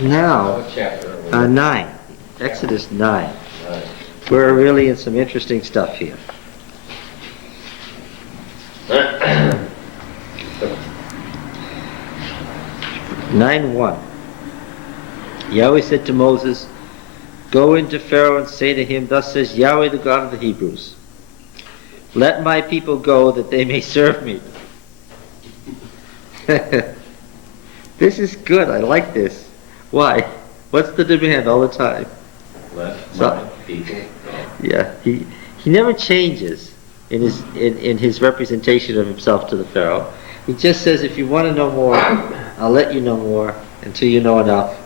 Now, What chapter are we in? 9, Exodus 9. Right. We're really in some interesting stuff here. 9:1. Yahweh said to Moses, "Go into Pharaoh and say to him, Thus says Yahweh, the God of the Hebrews, let my people go that they may serve me." This is good. I like this. Why? What's the demand all the time? Let So- my people go. Yeah, he never changes in his representation of himself to the Pharaoh. He just says, if you want to know more, I'll let you know more until you know enough.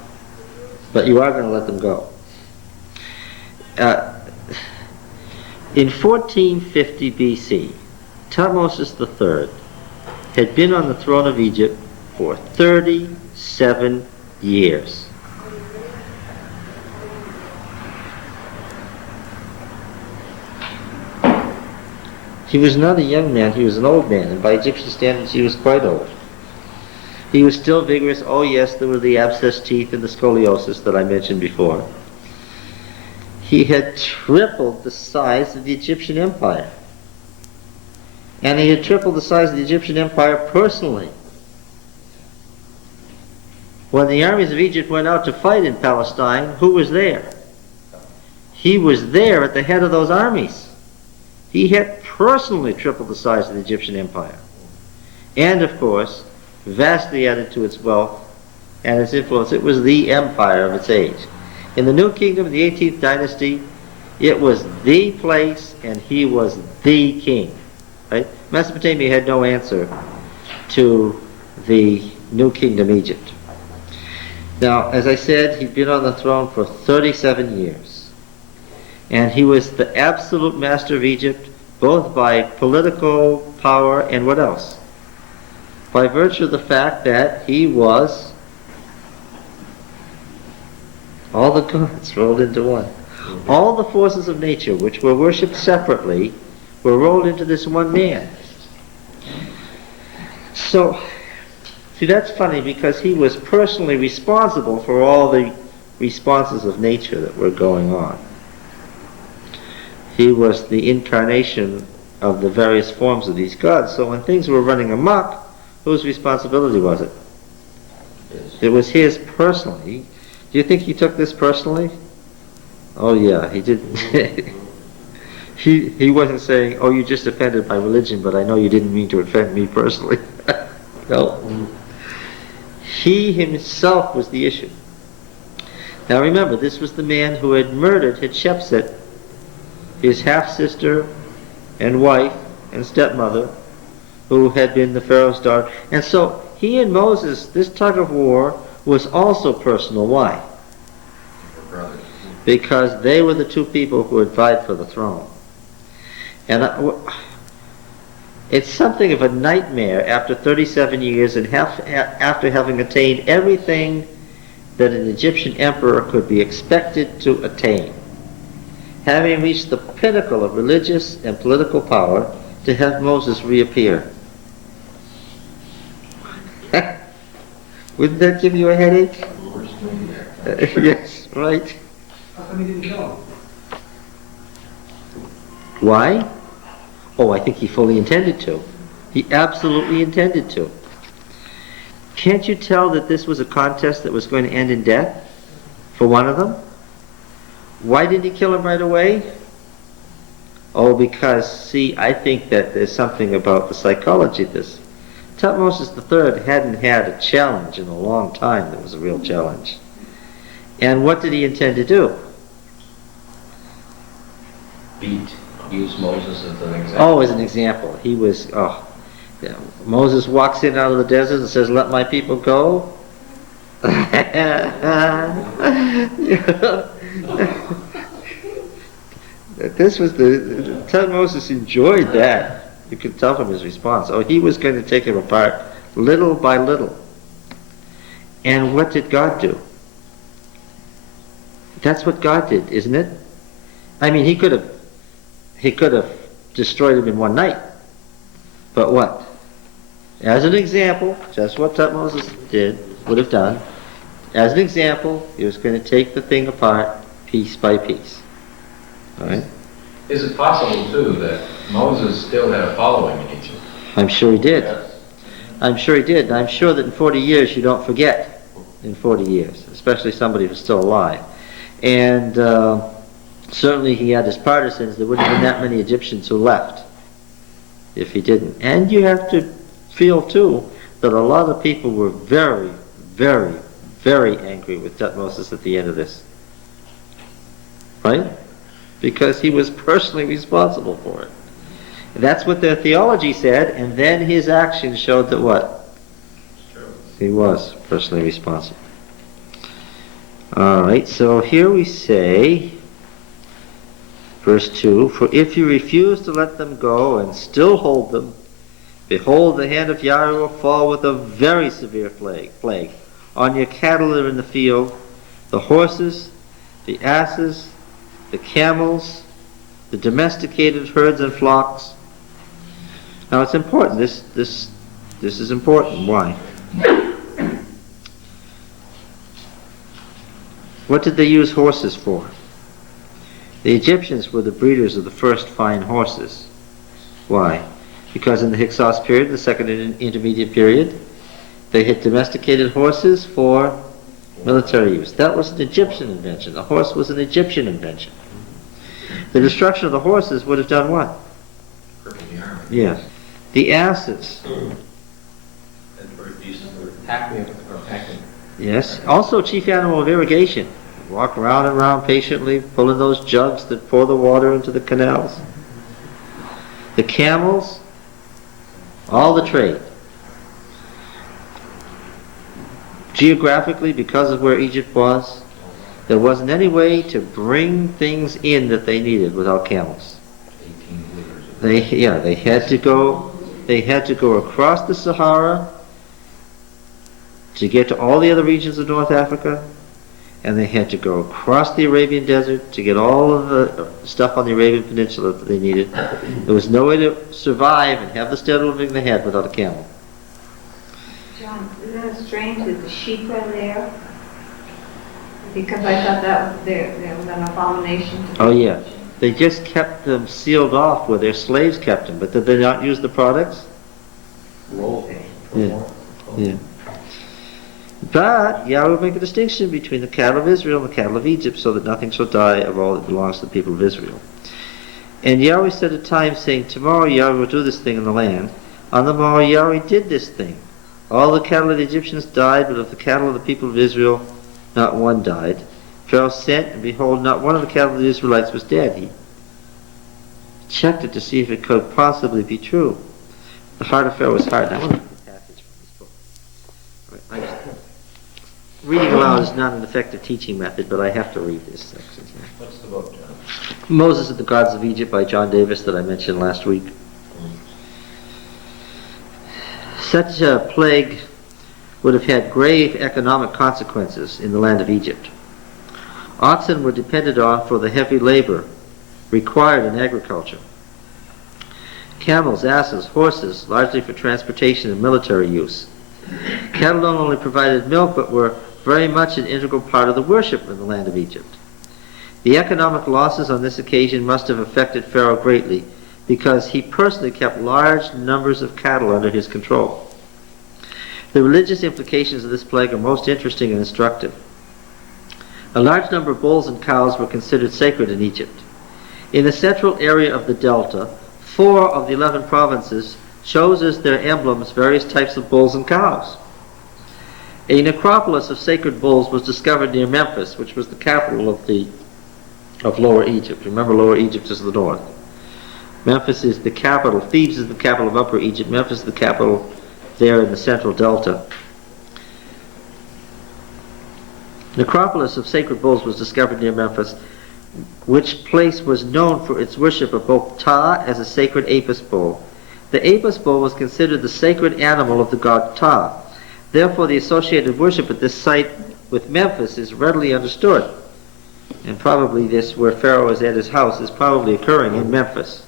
But you are going to let them go. In 1450 BC, Thutmose III had been on the throne of Egypt for 37 years. He was not a young man, he was an old man, and by Egyptian standards he was quite old. He was still vigorous. Oh yes, there were the abscessed teeth and the scoliosis that I mentioned before. He had tripled the size of the Egyptian Empire. And he had tripled the size of the Egyptian Empire personally. When the armies of Egypt went out to fight in Palestine, who was there? He was there at the head of those armies. He had personally tripled the size of the Egyptian Empire. And of course, vastly added to its wealth and its influence. It was the empire of its age. In the New Kingdom, in the 18th dynasty, it was the place and he was the king. Right? Mesopotamia had no answer to the New Kingdom Egypt. Now, as I said, he'd been on the throne for 37 years. And he was the absolute master of Egypt, both by political power and what else? By virtue of the fact that he was all the gods rolled into one. All the forces of nature, which were worshipped separately, were rolled into this one man. So, see, that's funny because he was personally responsible for all the responses of nature that were going on. He was the incarnation of the various forms of these gods. So when things were running amok, whose responsibility was it? It was his personally. Do you think he took this personally? Oh yeah, he didn't. He wasn't saying, "Oh, you just offended my religion, but I know you didn't mean to offend me personally." No. He himself was the issue. Now remember, this was the man who had murdered Hatshepsut, his half-sister and wife and stepmother, who had been the Pharaoh's daughter. And so he and Moses, this tug of war was also personal. Why? Because they were the two people who had vied for the throne. And it's something of a nightmare after 37 years and after having attained everything that an Egyptian emperor could be expected to attain. Having reached the pinnacle of religious and political power, to have Moses reappear. Wouldn't that give you a headache? Yes, right. How come he didn't kill him? Why? Oh, I think he fully intended to. He absolutely intended to. Can't you tell that this was a contest that was going to end in death for one of them? Why didn't he kill him right away? Oh, because, see, I think that there's something about the psychology of this. Thutmose III hadn't had a challenge in a long time that was a real challenge. And what did he intend to do? Use Moses as an example. Oh, as an example. He was, yeah. Moses walks in out of the desert and says, "Let my people go." This was Thutmose enjoyed that. You could tell from his response. Oh, he was going to take him apart little by little. And what did God do? That's what God did, isn't it? I mean, he could have destroyed him in one night. But what? As an example, just what Thutmose would have done, As an example, he was going to take the thing apart piece by piece. All right? Is it possible, too, that Moses still had a following in Egypt? I'm sure he did. Yes. I'm sure he did. And I'm sure that in 40 years you don't forget in 40 years, especially somebody who's still alive. And certainly he had his partisans. There wouldn't have been that many Egyptians who left if he didn't. And you have to feel, too, that a lot of people were very, very, very angry with Thutmose at the end of this. Right? Because he was personally responsible for it. That's what their theology said, and then his actions showed that what? He was personally responsible. Alright, so here we say, verse 2, "For if you refuse to let them go and still hold them, behold, the hand of Yahweh will fall with a very severe plague on your cattle that are in the field, the horses, the asses, the camels, the domesticated herds and flocks." Now it's important. This is important. Why? What did they use horses for? The Egyptians were the breeders of the first fine horses. Why? Because in the Hyksos period, the second intermediate period, they had domesticated horses for military use. That was an Egyptian invention. The horse was an Egyptian invention. The destruction of the horses would have done what? Crippled the army. Yes. The asses. That's very decent. Packing. Yes. Also chief animal of irrigation. Walk round and round patiently, pulling those jugs that pour the water into the canals. The camels, all the trade. Geographically, because of where Egypt was, there wasn't any way to bring things in that they needed without camels. 18 liters. They had to go across the Sahara to get to all the other regions of North Africa, and they had to go across the Arabian desert to get all of the stuff on the Arabian Peninsula that they needed. There was no way to survive and have the standard of living they had without a camel. John, isn't it strange that the sheep are there? Because I thought that there was an abomination to Oh yeah, they just kept them sealed off where their slaves kept them, but did they not use the products? Roll. Yeah. Yeah. But Yahweh will make a distinction between the cattle of Israel and the cattle of Egypt, so that nothing shall die of all that belongs to the people of Israel. And Yahweh said at times, saying, "Tomorrow Yahweh will do this thing in the land." On the morrow Yahweh did this thing. All the cattle of the Egyptians died, but of the cattle of the people of Israel not one died. Pharaoh sent, and behold, not one of the cattle of the Israelites was dead. He checked it to see if it could possibly be true. The heart of Pharaoh was hard. I want to read a passage from this book. All right, reading aloud is not an effective teaching method, but I have to read this section here. What's the book, John? Moses and the Gods of Egypt by John Davis that I mentioned last week. Such a plague would have had grave economic consequences in the land of Egypt. Oxen were depended on for the heavy labor required in agriculture. Camels, asses, horses, largely for transportation and military use. Cattle not only provided milk, but were very much an integral part of the worship in the land of Egypt. The economic losses on this occasion must have affected Pharaoh greatly, because he personally kept large numbers of cattle under his control. The religious implications of this plague are most interesting and instructive. A large number of bulls and cows were considered sacred in Egypt. In the central area of the Delta, 4 of the 11 provinces chose as their emblems various types of bulls and cows. A necropolis of sacred bulls was discovered near Memphis, which was the capital of Lower Egypt. Remember, Lower Egypt is the north. Memphis is the capital. Thebes is the capital of Upper Egypt. Memphis is the capital there in the central delta. Necropolis of sacred bulls was discovered near Memphis, which place was known for its worship of both Ptah as a sacred Apis bull. The Apis bull was considered the sacred animal of the god Ptah. Therefore, the associated worship at this site with Memphis is readily understood. And probably this, where Pharaoh is at his house, is probably occurring in Memphis.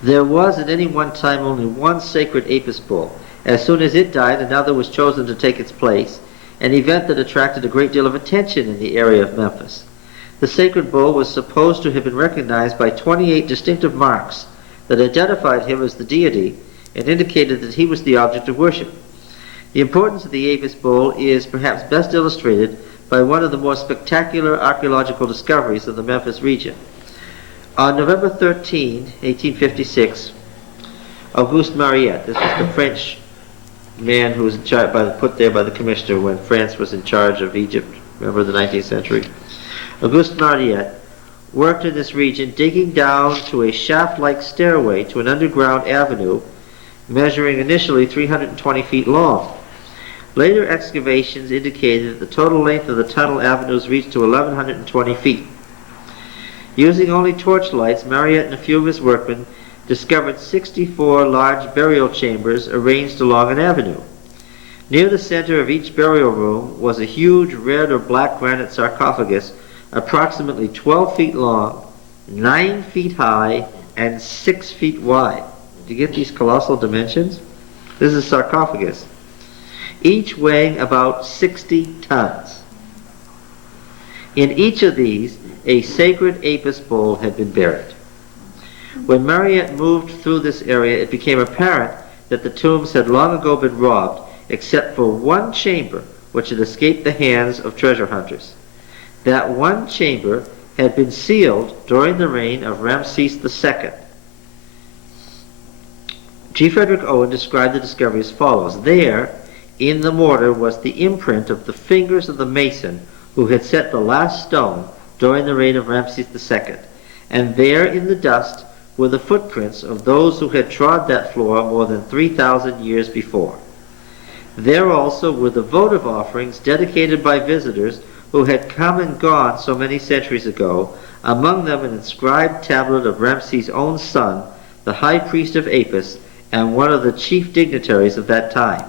There was at any one time only one sacred Apis bull, As soon as it died, another was chosen to take its place, an event that attracted a great deal of attention in the area of Memphis. The sacred bull was supposed to have been recognized by 28 distinctive marks that identified him as the deity and indicated that he was the object of worship. The importance of the Apis bull is perhaps best illustrated by one of the more spectacular archaeological discoveries of the Memphis region. On November 13, 1856, Auguste Mariette, this was the French man who was in charge put there by the commissioner when France was in charge of Egypt, remember the 19th century. Auguste Mariette worked in this region, digging down to a shaft-like stairway to an underground avenue measuring initially 320 feet long. Later excavations indicated that the total length of the tunnel avenues reached to 1,120 feet. Using only torchlights, Mariette and a few of his workmen discovered 64 large burial chambers arranged along an avenue. Near the center of each burial room was a huge red or black granite sarcophagus approximately 12 feet long, 9 feet high, and 6 feet wide. Do you get these colossal dimensions? This is a sarcophagus, each weighing about 60 tons. In each of these, a sacred Apis bull had been buried. When Mariette moved through this area, it became apparent that the tombs had long ago been robbed, except for one chamber which had escaped the hands of treasure hunters. That one chamber had been sealed during the reign of Ramses II. G. Frederick Owen described the discovery as follows. There, in the mortar, was the imprint of the fingers of the mason who had set the last stone during the reign of Ramses II. And there, in the dust, were the footprints of those who had trod that floor more than 3,000 years before. There also were the votive offerings dedicated by visitors who had come and gone so many centuries ago, among them an inscribed tablet of Ramses' own son, the high priest of Apis, and one of the chief dignitaries of that time.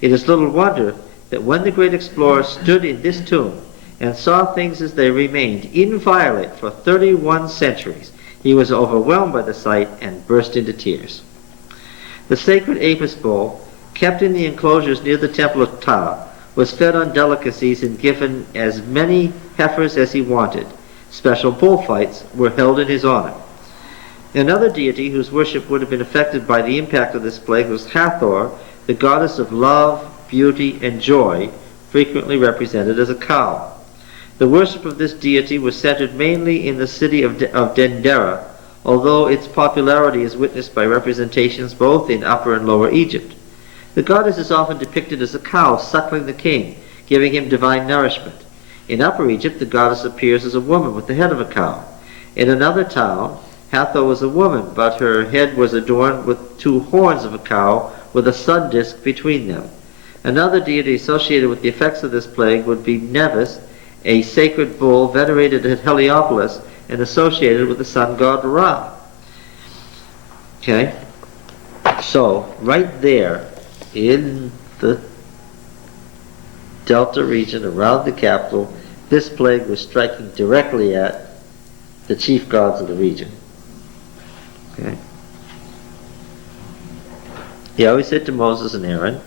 It is little wonder that when the great explorer stood in this tomb and saw things as they remained inviolate for 31 centuries, he was overwhelmed by the sight and burst into tears. The sacred Apis bull, kept in the enclosures near the temple of Ptah, was fed on delicacies and given as many heifers as he wanted. Special bullfights were held in his honor. Another deity whose worship would have been affected by the impact of this plague was Hathor, the goddess of love, beauty, and joy, frequently represented as a cow. The worship of this deity was centered mainly in the city of Dendera, although its popularity is witnessed by representations both in Upper and Lower Egypt. The goddess is often depicted as a cow suckling the king, giving him divine nourishment. In Upper Egypt, the goddess appears as a woman with the head of a cow. In another town, Hathor was a woman, but her head was adorned with 2 horns of a cow with a sun disk between them. Another deity associated with the effects of this plague would be Nevis, a sacred bull venerated at Heliopolis and associated with the sun god Ra. Okay? So, right there in the Delta region around the capital, this plague was striking directly at the chief gods of the region. Okay? He always said to Moses and Aaron,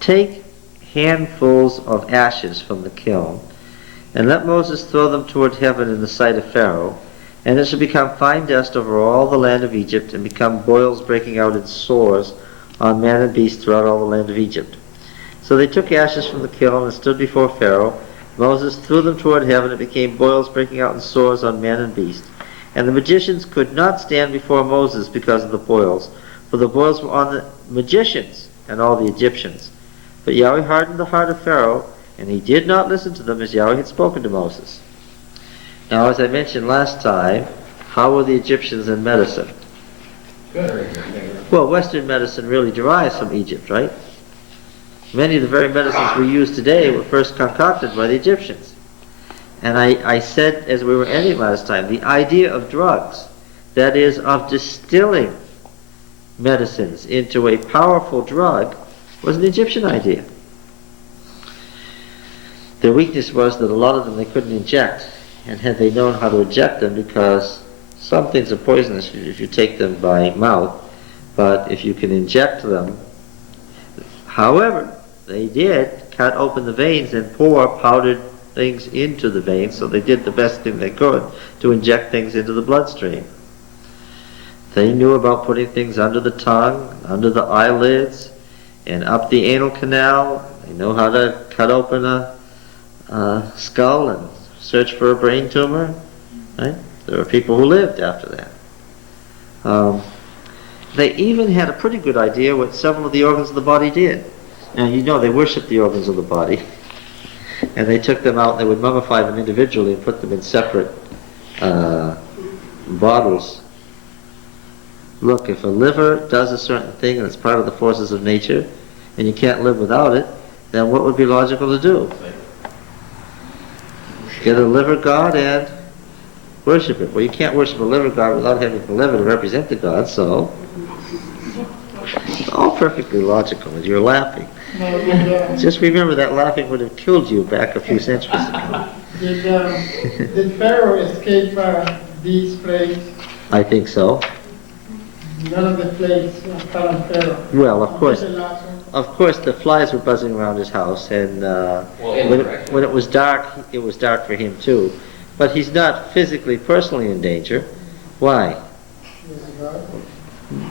"Take handfuls of ashes from the kiln, and let Moses throw them toward heaven in the sight of Pharaoh, and it shall become fine dust over all the land of Egypt, and become boils breaking out in sores on man and beast throughout all the land of Egypt." So they took ashes from the kiln and stood before Pharaoh. Moses threw them toward heaven, and it became boils breaking out in sores on man and beast. And the magicians could not stand before Moses because of the boils, for the boils were on the magicians and all the Egyptians. But Yahweh hardened the heart of Pharaoh, and he did not listen to them as Yahweh had spoken to Moses. Now, as I mentioned last time, how were the Egyptians in medicine? Good. Well, Western medicine really derives from Egypt, right? Many of the very medicines we use today were first concocted by the Egyptians. And I said, as we were ending last time, the idea of drugs, that is, of distilling medicines into a powerful drug, was an Egyptian idea. Their weakness was that a lot of them they couldn't inject, and had they known how to inject them, because some things are poisonous if you take them by mouth, but if you can inject them, However, they did cut open the veins and pour powdered things into the veins, so they did the best thing they could to inject things into the bloodstream. They knew about putting things under the tongue, under the eyelids, and up the anal canal. They know how to cut open a skull and search for a brain tumor. Right? There were people who lived after that. They even had a pretty good idea what several of the organs of the body did. Now, you know, they worshipped the organs of the body, and they took them out and they would mummify them individually and put them in separate bottles. Look, if a liver does a certain thing and it's part of the forces of nature, and you can't live without it, then what would be logical to do? Get a liver god and worship it. Well, you can't worship a liver god without having the liver to represent the god, so it's all perfectly logical, and you're laughing. Just remember that laughing would have killed you back a few centuries ago. Did Pharaoh escape these plagues? I think so. None of the plagues fell on Pharaoh. Well, of course, The last one. of course, the flies were buzzing around his house, and when it was dark for him too. But he's not physically, personally in danger. Why? Yes, God.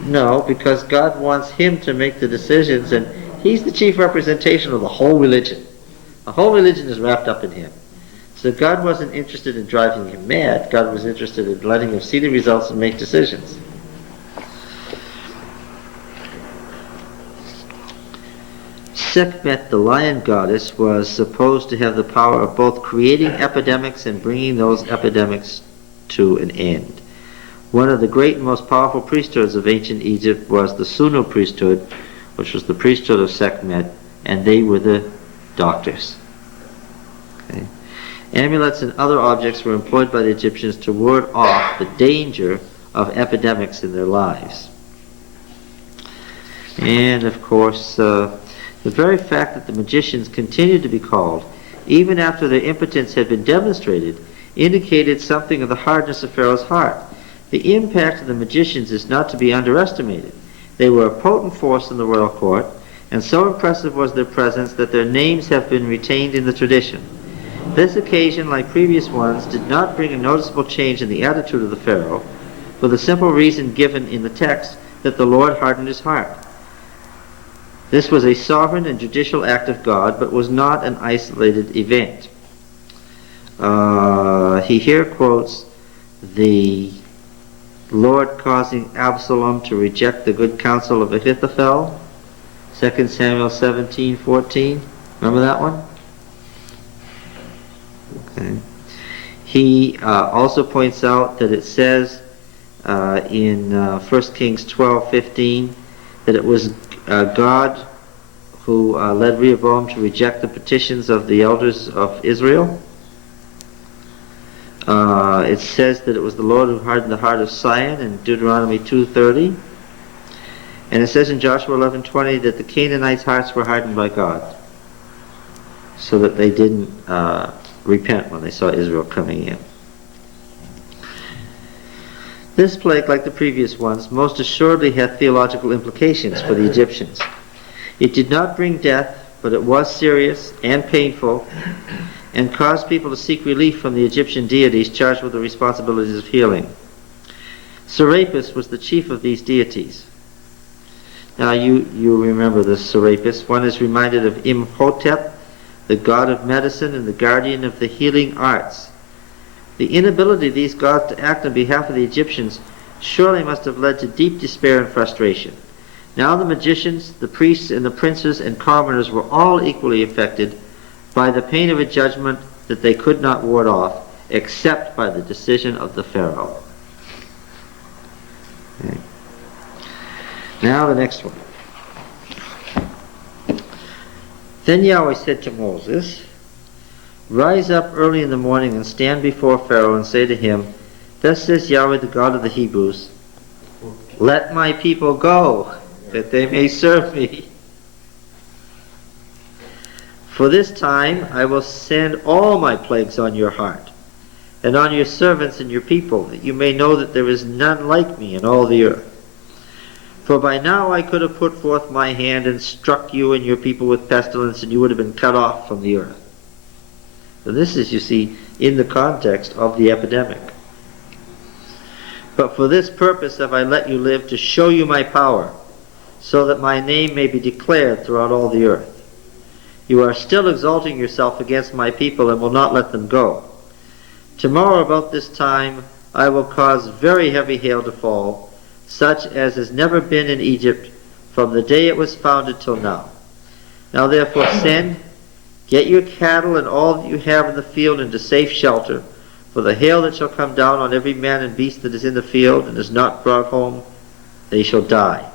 No, because God wants him to make the decisions, and he's the chief representation of the whole religion. The whole religion is wrapped up in him. So God wasn't interested in driving him mad. God was interested in letting him see the results and make decisions. Sekhmet, the lion goddess, was supposed to have the power of both creating epidemics and bringing those epidemics to an end. One of the great and most powerful priesthoods of ancient Egypt was the Sunu priesthood, which was the priesthood of Sekhmet, and they were the doctors. Okay. Amulets and other objects were employed by the Egyptians to ward off the danger of epidemics in their lives. And of course, the very fact that the magicians continued to be called, even after their impotence had been demonstrated, indicated something of the hardness of Pharaoh's heart. The impact of the magicians is not to be underestimated. They were a potent force in the royal court, and so impressive was their presence that their names have been retained in the tradition. This occasion, like previous ones, did not bring a noticeable change in the attitude of the Pharaoh, for the simple reason given in the text that the Lord hardened his heart. This was a sovereign and judicial act of God, but was not an isolated event. He here quotes the Lord causing Absalom to reject the good counsel of Ahithophel, 2 Samuel 17:14. Remember that one? Okay. He also points out that it says in 1 Kings 12:15 that it was God who led Rehoboam to reject the petitions of the elders of Israel. It says that it was the Lord who hardened the heart of Sion in Deuteronomy 2:30. And it says in Joshua 11:20 that the Canaanites' hearts were hardened by God, so that they didn't repent when they saw Israel coming in. This plague, like the previous ones, most assuredly had theological implications for the Egyptians. It did not bring death, but it was serious and painful, and caused people to seek relief from the Egyptian deities charged with the responsibilities of healing. Serapis was the chief of these deities. Now you remember this Serapis. One is reminded of Imhotep, the god of medicine and the guardian of the healing arts. The inability of these gods to act on behalf of the Egyptians surely must have led to deep despair and frustration. Now the magicians, the priests, and the princes and commoners were all equally affected by the pain of a judgment that they could not ward off, except by the decision of the Pharaoh. Okay. Now the next one. Then Yahweh said to Moses, "Rise up early in the morning and stand before Pharaoh and say to him, 'Thus says Yahweh, the God of the Hebrews, let my people go, that they may serve me. For this time I will send all my plagues on your heart, and on your servants and your people, that you may know that there is none like me in all the earth. For by now I could have put forth my hand and struck you and your people with pestilence, and you would have been cut off from the earth. So this is, you see, in the context of the epidemic. But for this purpose have I let you live, to show you my power, so that my name may be declared throughout all the earth. You are still exalting yourself against my people, and will not let them go. Tomorrow about this time I will cause very heavy hail to fall, such as has never been in Egypt from the day it was founded till now. Now therefore send, get your cattle and all that you have in the field into safe shelter, for the hail that shall come down on every man and beast that is in the field and is not brought home, they shall die.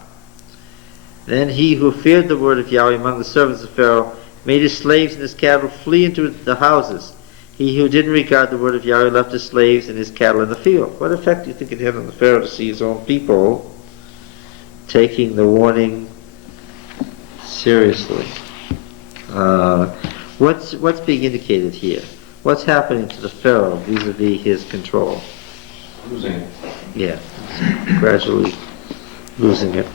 Then he who feared the word of Yahweh among the servants of Pharaoh made his slaves and his cattle flee into the houses. He who didn't regard the word of Yahweh left his slaves and his cattle in the field. What effect do you think it had on the Pharaoh to see his own people taking the warning seriously? What's being indicated here? What's happening to the Pharaoh vis-a-vis his control? Losing it. Yeah, gradually losing it.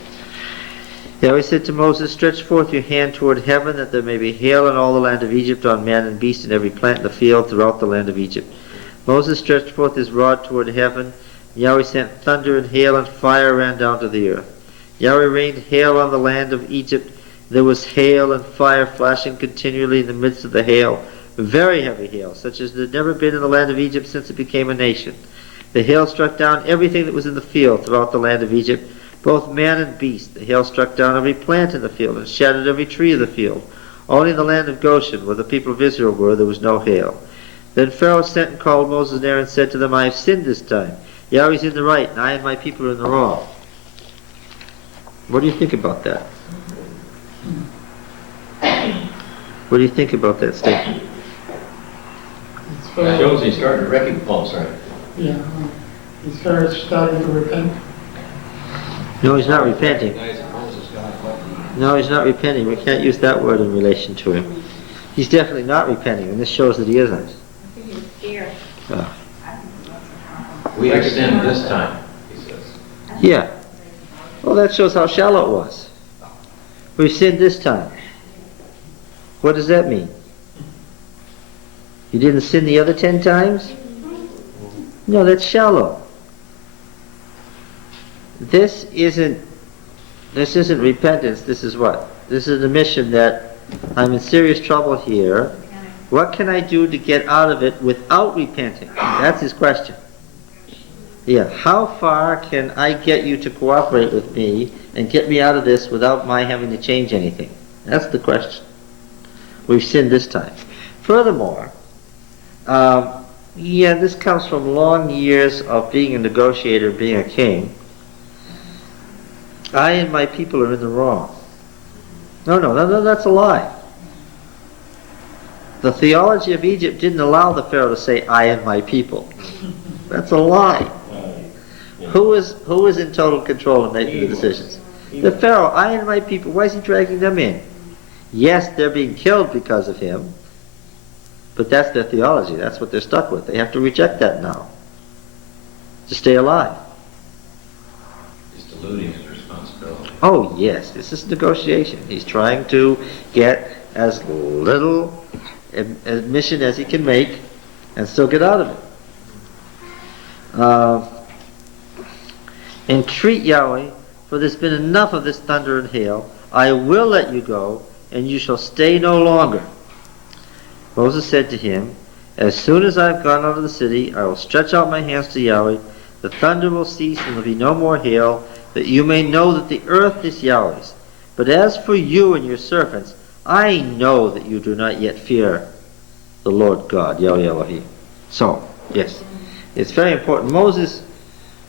Yahweh said to Moses, stretch forth your hand toward heaven, that there may be hail in all the land of Egypt, on man and beast and every plant in the field throughout the land of Egypt. Moses stretched forth his rod toward heaven. Yahweh sent thunder and hail, and fire ran down to the earth. Yahweh rained hail on the land of Egypt. There was hail and fire flashing continually in the midst of the hail, very heavy hail, such as had never been in the land of Egypt since it became a nation. The hail struck down everything that was in the field throughout the land of Egypt, both man and beast. The hail struck down every plant in the field and shattered every tree of the field. Only in the land of Goshen, where the people of Israel were, there was no hail. Then Pharaoh sent and called Moses and Aaron and said to them, I have sinned this time. Yahweh's in the right, and I and my people are in the wrong. What do you think about that? What do you think about that statement? It's It Pharaoh, shows he started wrecking false, right? yeah, it's Pharaoh starting to repent. No, he's not repenting. No, he's not repenting. We can't use that word in relation to him. He's definitely not repenting, and this shows that he isn't. I think he's scared. Ah. We extend this time, he says. Yeah. Well, that shows how shallow it was. We've sinned this time. What does that mean? You didn't sin the other 10 times? No, that's shallow. This isn't repentance. This is what? This is an admission that I'm in serious trouble here. What can I do to get out of it without repenting? That's his question. Yeah, how far can I get you to cooperate with me and get me out of this without my having to change anything? That's the question. We've sinned this time. Furthermore, this comes from long years of being a negotiator, being a king. I and my people are in the wrong. No, that's a lie. The theology of Egypt didn't allow the Pharaoh to say, I and my people. That's a lie. Who is in total control of making the decisions? The Pharaoh. I and my people. Why is he dragging them in? Yes, they're being killed because of him, but that's their theology. That's what they're stuck with. They have to reject that now to stay alive. He's diluting his responsibility. Oh yes, this is negotiation. He's trying to get as little admission as he can make and still get out of it. Entreat Yahweh, for there's been enough of this thunder and hail. I will let you go, and you shall stay no longer. Moses said to him, as soon as I have gone out of the city, I will stretch out my hands to Yahweh. The thunder will cease, and there will be no more hail, that you may know that the earth is Yahweh's. But as for you and your servants, I know that you do not yet fear the Lord God, Yahweh Elohim. So, yes, it's very important. Moses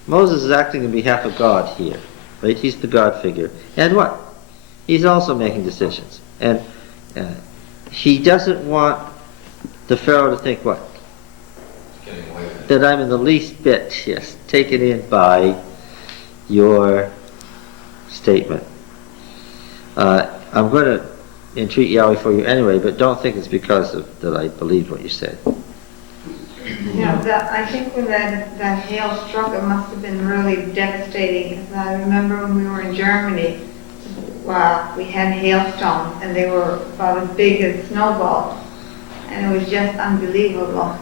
is acting on behalf of God here, right? He's the God figure. And what? He's also making decisions. And he doesn't want the Pharaoh to think what? Getting away with it. That I'm in the least bit, yes, taken in by your statement. I'm going to entreat Yahweh for you anyway, but don't think it's because that I believe what you said. You Yeah, I think when that hail struck, it must have been really devastating. 'Cause I remember when we were in Germany, we had hailstones, and they were about as big as snowballs, and it was just unbelievable.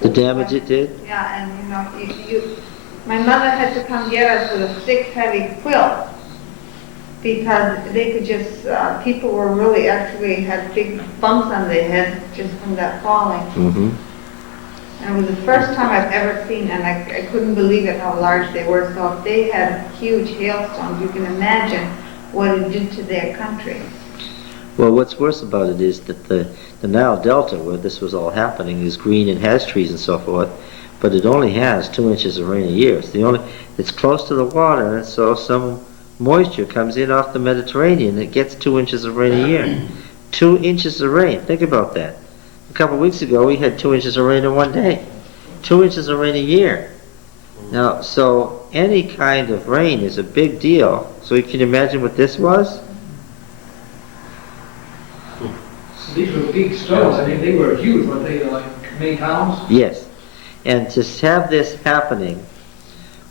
The damage it did? Yeah, and my mother had to come get us with a thick, heavy quilt, because they could just, people were really actually had big bumps on their heads just from that falling. Mm-hmm. And it was the first time I've ever seen, and I couldn't believe it how large they were. So if they had huge hailstones, you can imagine what it did to their country. Well, what's worse about it is that the Nile Delta, where this was all happening, is green and has trees and so forth, but it only has 2 inches of rain a year. It's close to the water, and so some moisture comes in off the Mediterranean. It gets 2 inches of rain a year. 2 inches of rain. Think about that. A couple of weeks ago, we had 2 inches of rain in one day. 2 inches of rain a year. Now, so any kind of rain is a big deal. So you can imagine what this was? These were big stones, I mean, they were huge, weren't they, like main towns? Yes. And to have this happening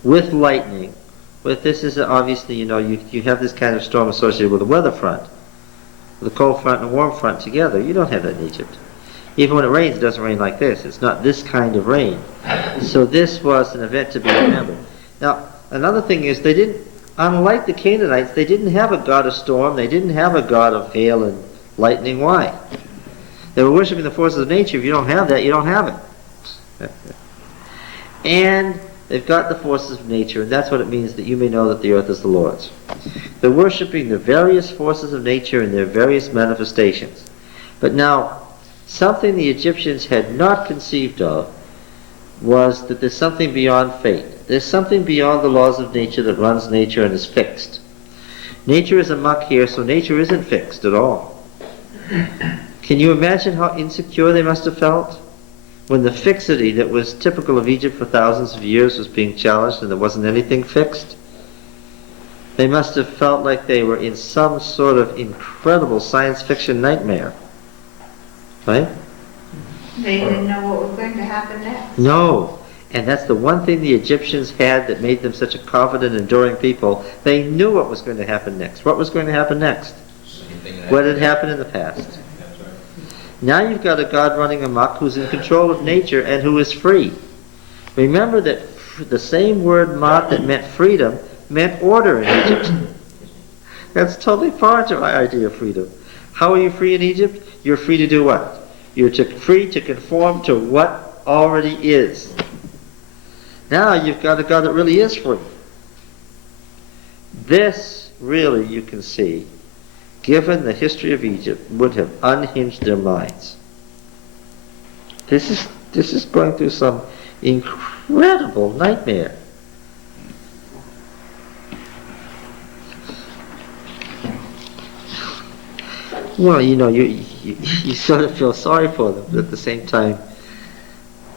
with lightning, this is obviously, you have this kind of storm associated with a weather front, with a cold front and a warm front together. You don't have that in Egypt. Even when it rains, it doesn't rain like this. It's not this kind of rain. So this was an event to be remembered. Now, another thing is unlike the Canaanites, they didn't have a god of storm. They didn't have a god of hail and lightning. Why? They were worshiping the forces of nature. If you don't have that, you don't have it. And they've got the forces of nature, and that's what it means that you may know that the earth is the Lord's. They're worshiping the various forces of nature in their various manifestations. But now, something the Egyptians had not conceived of was that there's something beyond fate. There's something beyond the laws of nature that runs nature and is fixed. Nature is amok here, so nature isn't fixed at all. Can you imagine how insecure they must have felt when the fixity that was typical of Egypt for thousands of years was being challenged and there wasn't anything fixed? They must have felt like they were in some sort of incredible science fiction nightmare. Right? They didn't know what was going to happen next. No. And that's the one thing the Egyptians had that made them such a confident, enduring people. They knew what was going to happen next. What was going to happen next? What had happened in the past. That's right. Now you've got a God running amok who's in control of nature and who is free. Remember that the same word mat that meant freedom meant order in Egypt. That's totally foreign to my idea of freedom. How are you free in Egypt? You're free to do what? You're free to conform to what already is. Now you've got a God that really is free. This, really, you can see, given the history of Egypt, would have unhinged their minds. This is going through some incredible nightmare. Well, you sort of feel sorry for them, but at the same time,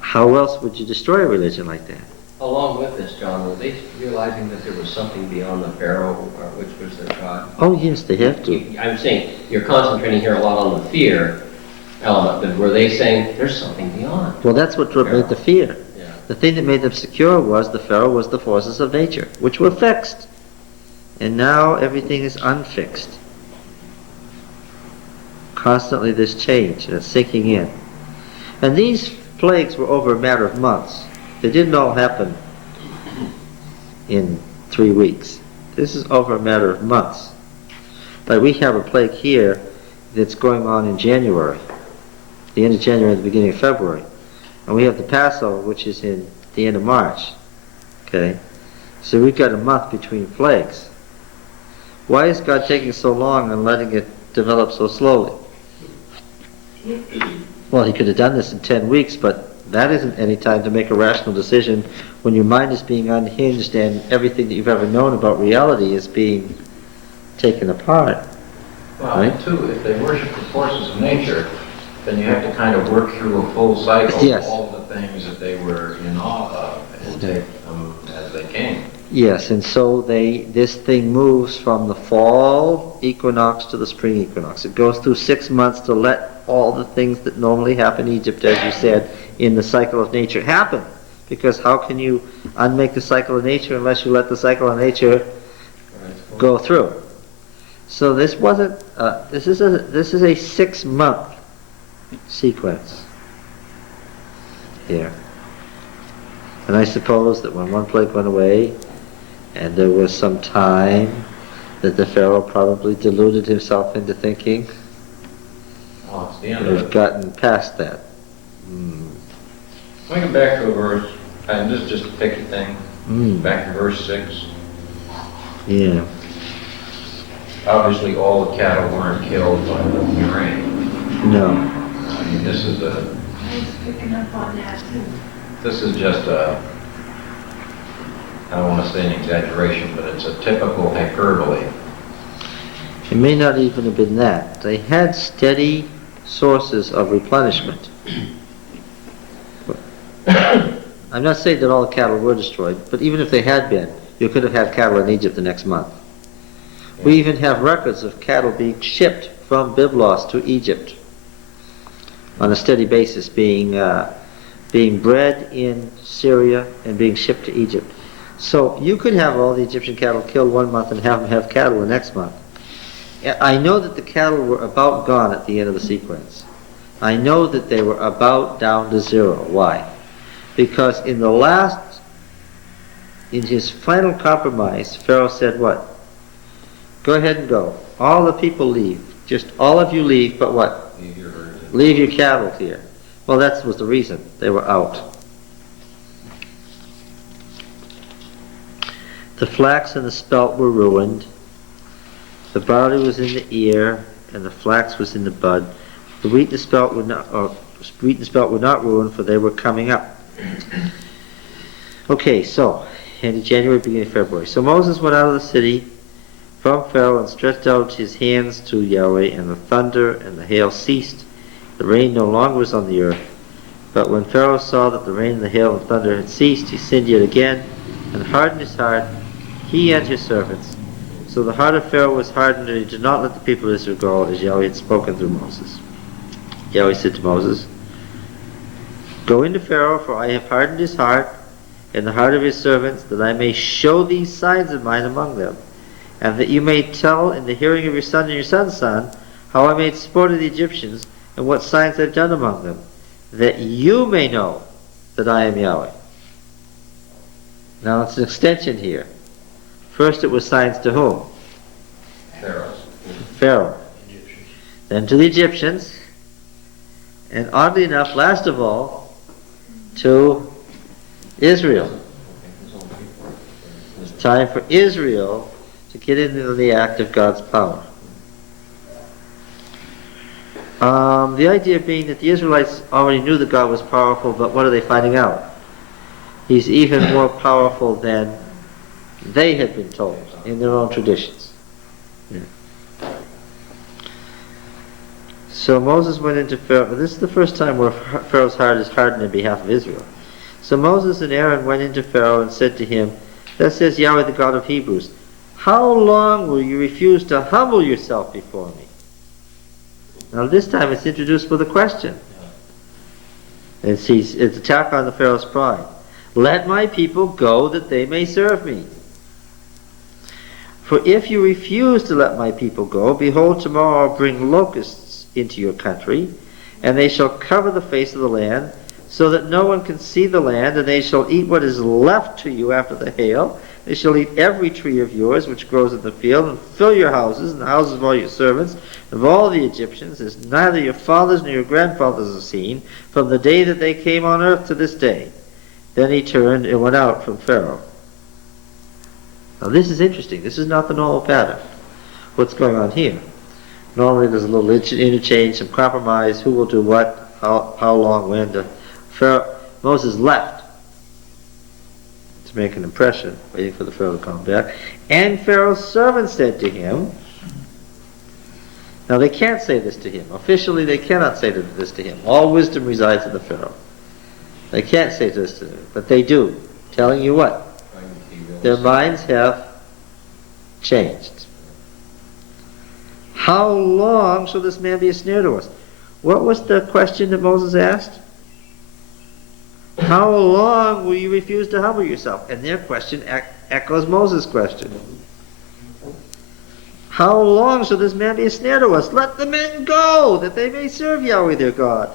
how else would you destroy a religion like that? Along with this, John, were they realizing that there was something beyond the Pharaoh, which was their God? Oh, yes, they have to. I'm saying, you're concentrating here a lot on the fear element, but were they saying, there's something beyond? Well, that's what made the fear. Yeah. The thing that made them secure was the Pharaoh was the forces of nature, which were fixed. And now everything is unfixed. Constantly this change, and it's sinking in. And these plagues were over a matter of months. They didn't all happen in 3 weeks. This is over a matter of months. But we have a plague here that's going on in January, the end of January, the beginning of February. And we have the Passover, which is in the end of March. Okay? So we've got a month between plagues. Why is God taking so long and letting it develop so slowly? Well, he could have done this in 10 weeks, but that isn't any time to make a rational decision when your mind is being unhinged and everything that you've ever known about reality is being taken apart. Well, Right. and too, if they worship the forces of nature, then you have to kind of work through a full cycle Yes. of all the things that they were in awe of and take them as they came. Yes, and so this thing moves from the fall equinox to the spring equinox. It goes through 6 months to let all the things that normally happen in Egypt, as you said, in the cycle of nature happen. Because how can you unmake the cycle of nature unless you let the cycle of nature go through? So this wasn't, this is a 6-month sequence here. And I suppose that when one plague went away, and there was some time that the Pharaoh probably deluded himself into thinking, Oh, it's the end of we've it. gotten past that. We go back to a verse, and this is just a picky thing, back to verse 6. Yeah. Obviously, all the cattle weren't killed by the rain. No. I mean, this is I was picking up on that too. this is just a, I don't want to say an exaggeration, but it's a typical hyperbole. It may not even have been that. They had steady sources of replenishment. I'm not saying that all the cattle were destroyed, but even if they had been, you could have had cattle in Egypt the next month. We even have records of cattle being shipped from Byblos to Egypt on a steady basis, being bred in Syria and being shipped to Egypt. So you could have all the Egyptian cattle killed 1 month and have them have cattle the next month. I know that the cattle were about gone at the end of the sequence. I know that they were about down to zero. Why? Because in his final compromise, Pharaoh said what? Go ahead and go. All the people leave. Just all of you leave, but what? Leave your herds. Leave your cattle here. Well, that was the reason. They were out. The flax and the spelt were ruined. The barley was in the ear, and the flax was in the bud. The wheat and the spelt were not ruined, for they were coming up. Okay, so end of January, beginning of February. So Moses went out of the city from Pharaoh and stretched out his hands to Yahweh, and the thunder and the hail ceased. The rain no longer was on the earth. But when Pharaoh saw that the rain and the hail and thunder had ceased, he sinned yet again, and hardened his heart, he and his servants. So the heart of Pharaoh was hardened, and he did not let the people of Israel go, as Yahweh had spoken through Moses. Yahweh said to Moses, Go into Pharaoh, for I have hardened his heart, and the heart of his servants, that I may show these signs of mine among them, and that you may tell in the hearing of your son and your son's son, how I made sport of the Egyptians, and what signs I've done among them, that you may know that I am Yahweh. Now it's an extension here. First it was signs to whom? Pharaohs. Pharaoh. Then to the Egyptians. And oddly enough, last of all, to Israel. It's time for Israel to get into the act of God's power. The idea being that the Israelites already knew that God was powerful, but what are they finding out? He's even more powerful than they had been told in their own traditions. Yeah. So Moses went into Pharaoh. This is the first time where Pharaoh's heart is hardened in behalf of Israel. So Moses and Aaron went into Pharaoh and said to him, Thus says Yahweh, the God of Hebrews, How long will you refuse to humble yourself before me? Now this time it's introduced with a question. It's attack on the Pharaoh's pride. Let my people go that they may serve me. For if you refuse to let my people go, behold, tomorrow I'll bring locusts into your country, and they shall cover the face of the land, so that no one can see the land, and they shall eat what is left to you after the hail. They shall eat every tree of yours which grows in the field, and fill your houses, and the houses of all your servants, of all the Egyptians, as neither your fathers nor your grandfathers have seen, from the day that they came on earth to this day. Then he turned and went out from Pharaoh. Now this is interesting. This is not the normal pattern. What's going on here? Normally there's a little interchange, some compromise, who will do what, how long, when. Moses left to make an impression, waiting for the Pharaoh to come back. And Pharaoh's servants said to him, now they can't say this to him. Officially they cannot say this to him. All wisdom resides in the Pharaoh. They can't say this to him, but they do. Telling you what? Their minds have changed. How long shall this man be a snare to us? What was the question that Moses asked? How long will you refuse to humble yourself? And their question echoes Moses' question. How long shall this man be a snare to us? Let the men go, that they may serve Yahweh their God.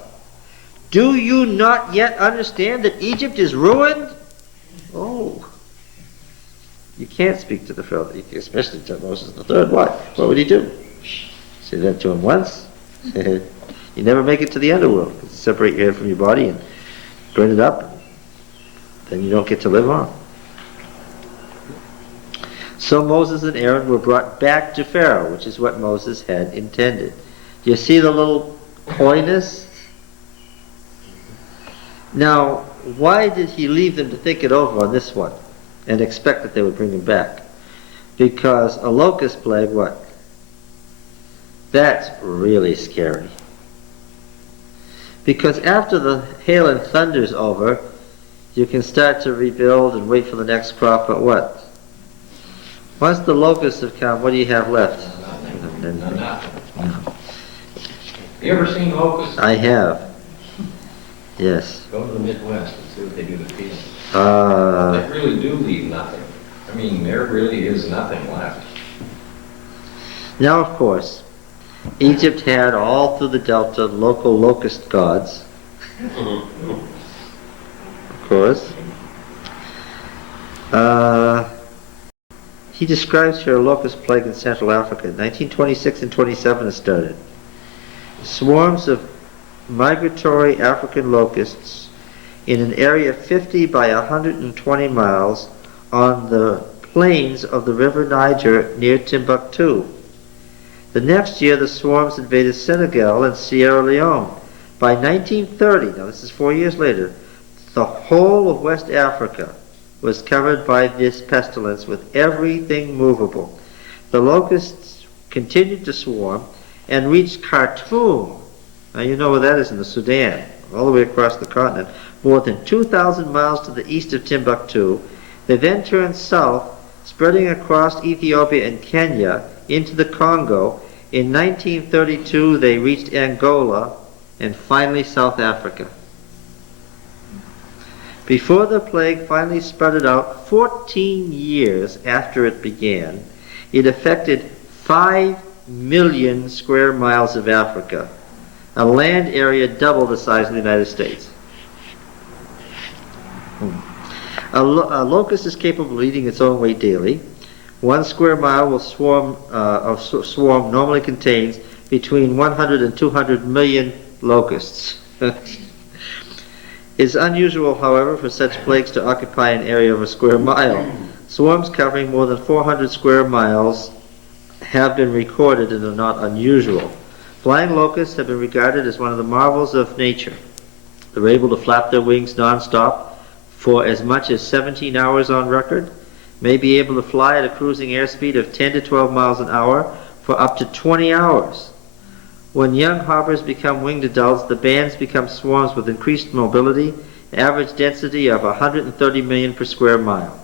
Do you not yet understand that Egypt is ruined? Oh. You can't speak to the Pharaoh, especially to Moses the third. What? What would he do? Say that to him once? You never make it to the underworld. You separate your head from your body and burn it up. Then you don't get to live on. So Moses and Aaron were brought back to Pharaoh, which is what Moses had intended. Do you see the little coyness? Now, why did he leave them to think it over on this one and expect that they would bring him back? Because a locust plague, what? That's really scary. Because after the hail and thunder's over, you can start to rebuild and wait for the next crop, but what? Once the locusts have come, what do you have left? Nothing. You ever seen locusts? I have. Yes. Go to the Midwest and see what they do to fields. They really do leave nothing. I mean, there really is nothing left. Now, of course, Egypt had all through the Delta local locust gods. Of course. He describes here a locust plague in Central Africa. 1926 and 27 it started. Swarms of migratory African locusts in an area 50 by 120 miles on the plains of the river Niger near Timbuktu. The next year the swarms invaded Senegal and Sierra Leone. By 1930, now this is 4 years later, the whole of West Africa was covered by this pestilence with everything movable. The locusts continued to swarm and reached Khartoum. Now you know where that is in the Sudan, all the way across the continent, more than 2,000 miles to the east of Timbuktu. They then turned south, spreading across Ethiopia and Kenya into the Congo. In 1932 they reached Angola and finally South Africa. Before the plague finally spread out 14 years after it began, it affected 5 million square miles of Africa, a land area double the size of the United States. A locust is capable of eating its own weight daily. 1 square mile swarm normally contains between 100 and 200 million locusts. It's unusual, however, for such plagues to occupy an area of a square mile. Swarms covering more than 400 square miles have been recorded and are not unusual. Flying locusts have been regarded as one of the marvels of nature. They're able to flap their wings non-stop for as much as 17 hours on record, may be able to fly at a cruising airspeed of 10 to 12 miles an hour for up to 20 hours. When young hoppers become winged adults, the bands become swarms with increased mobility, average density of 130 million per square mile.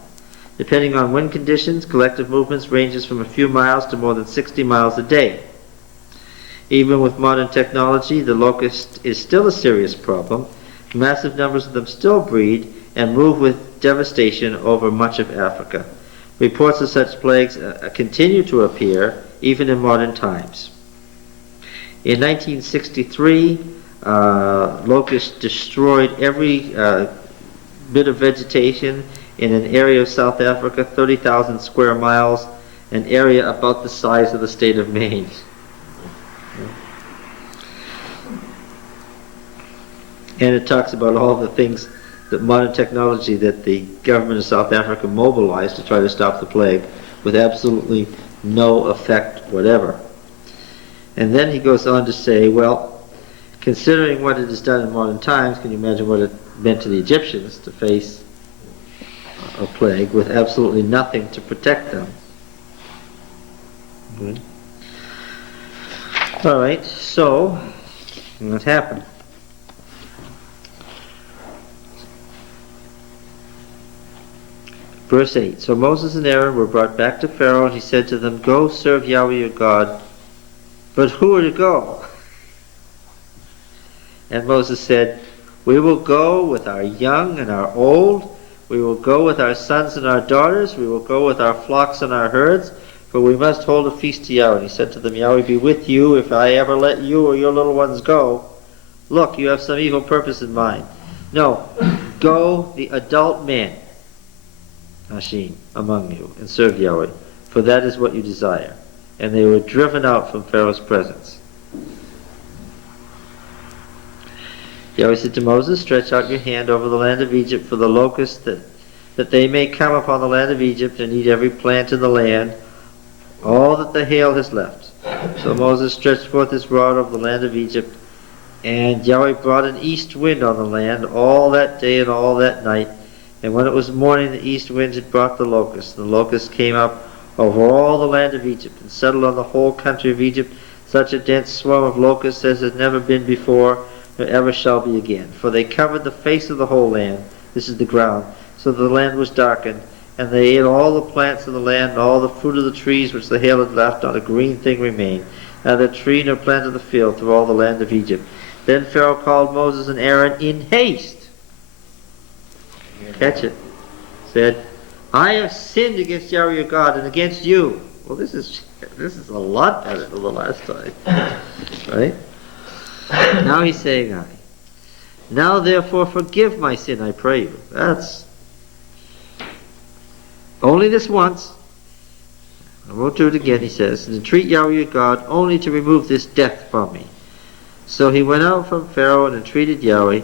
Depending on wind conditions, collective movements ranges from a few miles to more than 60 miles a day. Even with modern technology, the locust is still a serious problem. Massive numbers of them still breed and move with devastation over much of Africa. Reports of such plagues continue to appear even in modern times. In 1963, locusts destroyed every bit of vegetation in an area of South Africa, 30,000 square miles, an area about the size of the state of Maine. And it talks about all the things, that modern technology that the government of South Africa mobilized to try to stop the plague with absolutely no effect whatever. And then he goes on to say, well, considering what it has done in modern times, can you imagine what it meant to the Egyptians to face a plague with absolutely nothing to protect them? Good. All right, so what happened? Verse 8, so Moses and Aaron were brought back to Pharaoh, and he said to them, go serve Yahweh your God, but who are to go? And Moses said, we will go with our young and our old, we will go with our sons and our daughters, we will go with our flocks and our herds, for we must hold a feast to Yahweh. And he said to them, Yahweh be with you if I ever let you or your little ones go. Look, you have some evil purpose in mind. No, go the adult men, Hashim, among you, and serve Yahweh, for that is what you desire. And they were driven out from Pharaoh's presence. Yahweh said to Moses, stretch out your hand over the land of Egypt for the locusts, that they may come upon the land of Egypt and eat every plant in the land, all that the hail has left. So Moses stretched forth his rod over the land of Egypt, and Yahweh brought an east wind on the land all that day and all that night. And when it was morning, the east wind had brought the locusts. The locusts came up over all the land of Egypt and settled on the whole country of Egypt, such a dense swarm of locusts as had never been before, nor ever shall be again. For they covered the face of the whole land, this is the ground, so that the land was darkened, and they ate all the plants of the land, and all the fruit of the trees which the hail had left, not a green thing remained, neither tree nor plant of the field, through all the land of Egypt. Then Pharaoh called Moses and Aaron in haste. Catch it. Said, I have sinned against Yahweh your God and against you. Well, this is a lot better than the last time. Right? Now he's saying, I. Now therefore forgive my sin, I pray you. That's only this once. I won't do it again, he says. And entreat Yahweh your God only to remove this death from me. So he went out from Pharaoh and entreated Yahweh,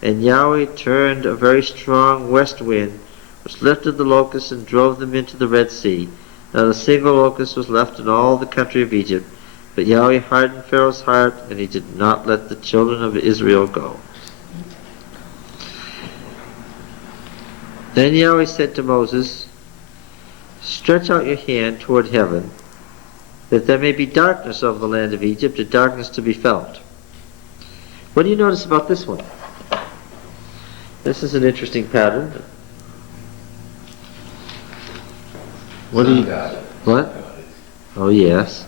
and Yahweh turned a very strong west wind, which lifted the locusts and drove them into the Red Sea. Not a single locust was left in all the country of Egypt. But Yahweh hardened Pharaoh's heart, and he did not let the children of Israel go. Then Yahweh said to Moses, stretch out your hand toward heaven, that there may be darkness over the land of Egypt, a darkness to be felt. What do you notice about this one? This is an interesting pattern. What do you... What? Oh, yes.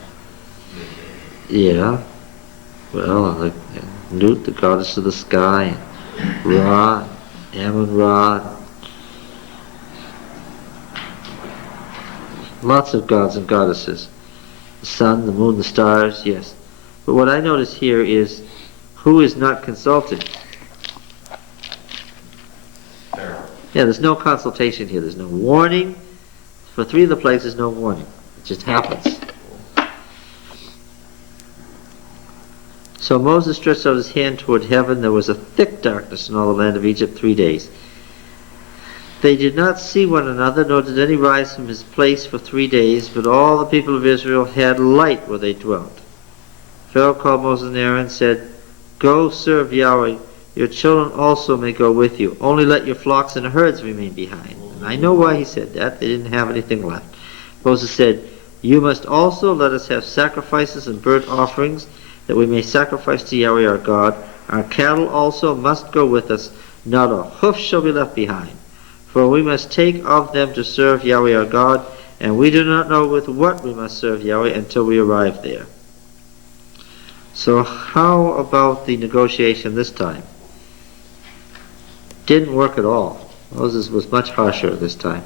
Yeah. Well, and Nut, the goddess of the sky, and Ra, Amun-Ra. Lots of gods and goddesses. The sun, the moon, the stars, yes. But what I notice here is who is not consulted. Yeah, there's no consultation here. There's no warning. For 3 of the plagues, there's no warning. It just happens. So Moses stretched out his hand toward heaven. There was a thick darkness in all the land of Egypt 3 days. They did not see one another, nor did any rise from his place for 3 days, but all the people of Israel had light where they dwelt. Pharaoh called Moses and Aaron and said, go serve Yahweh. Your children also may go with you. Only let your flocks and herds remain behind. And I know why he said that. They didn't have anything left. Moses said, you must also let us have sacrifices and burnt offerings, that we may sacrifice to Yahweh our God. Our cattle also must go with us. Not a hoof shall be left behind. For we must take of them to serve Yahweh our God, and we do not know with what we must serve Yahweh until we arrive there. So how about the negotiation this time? Didn't work at all. Moses was much harsher this time.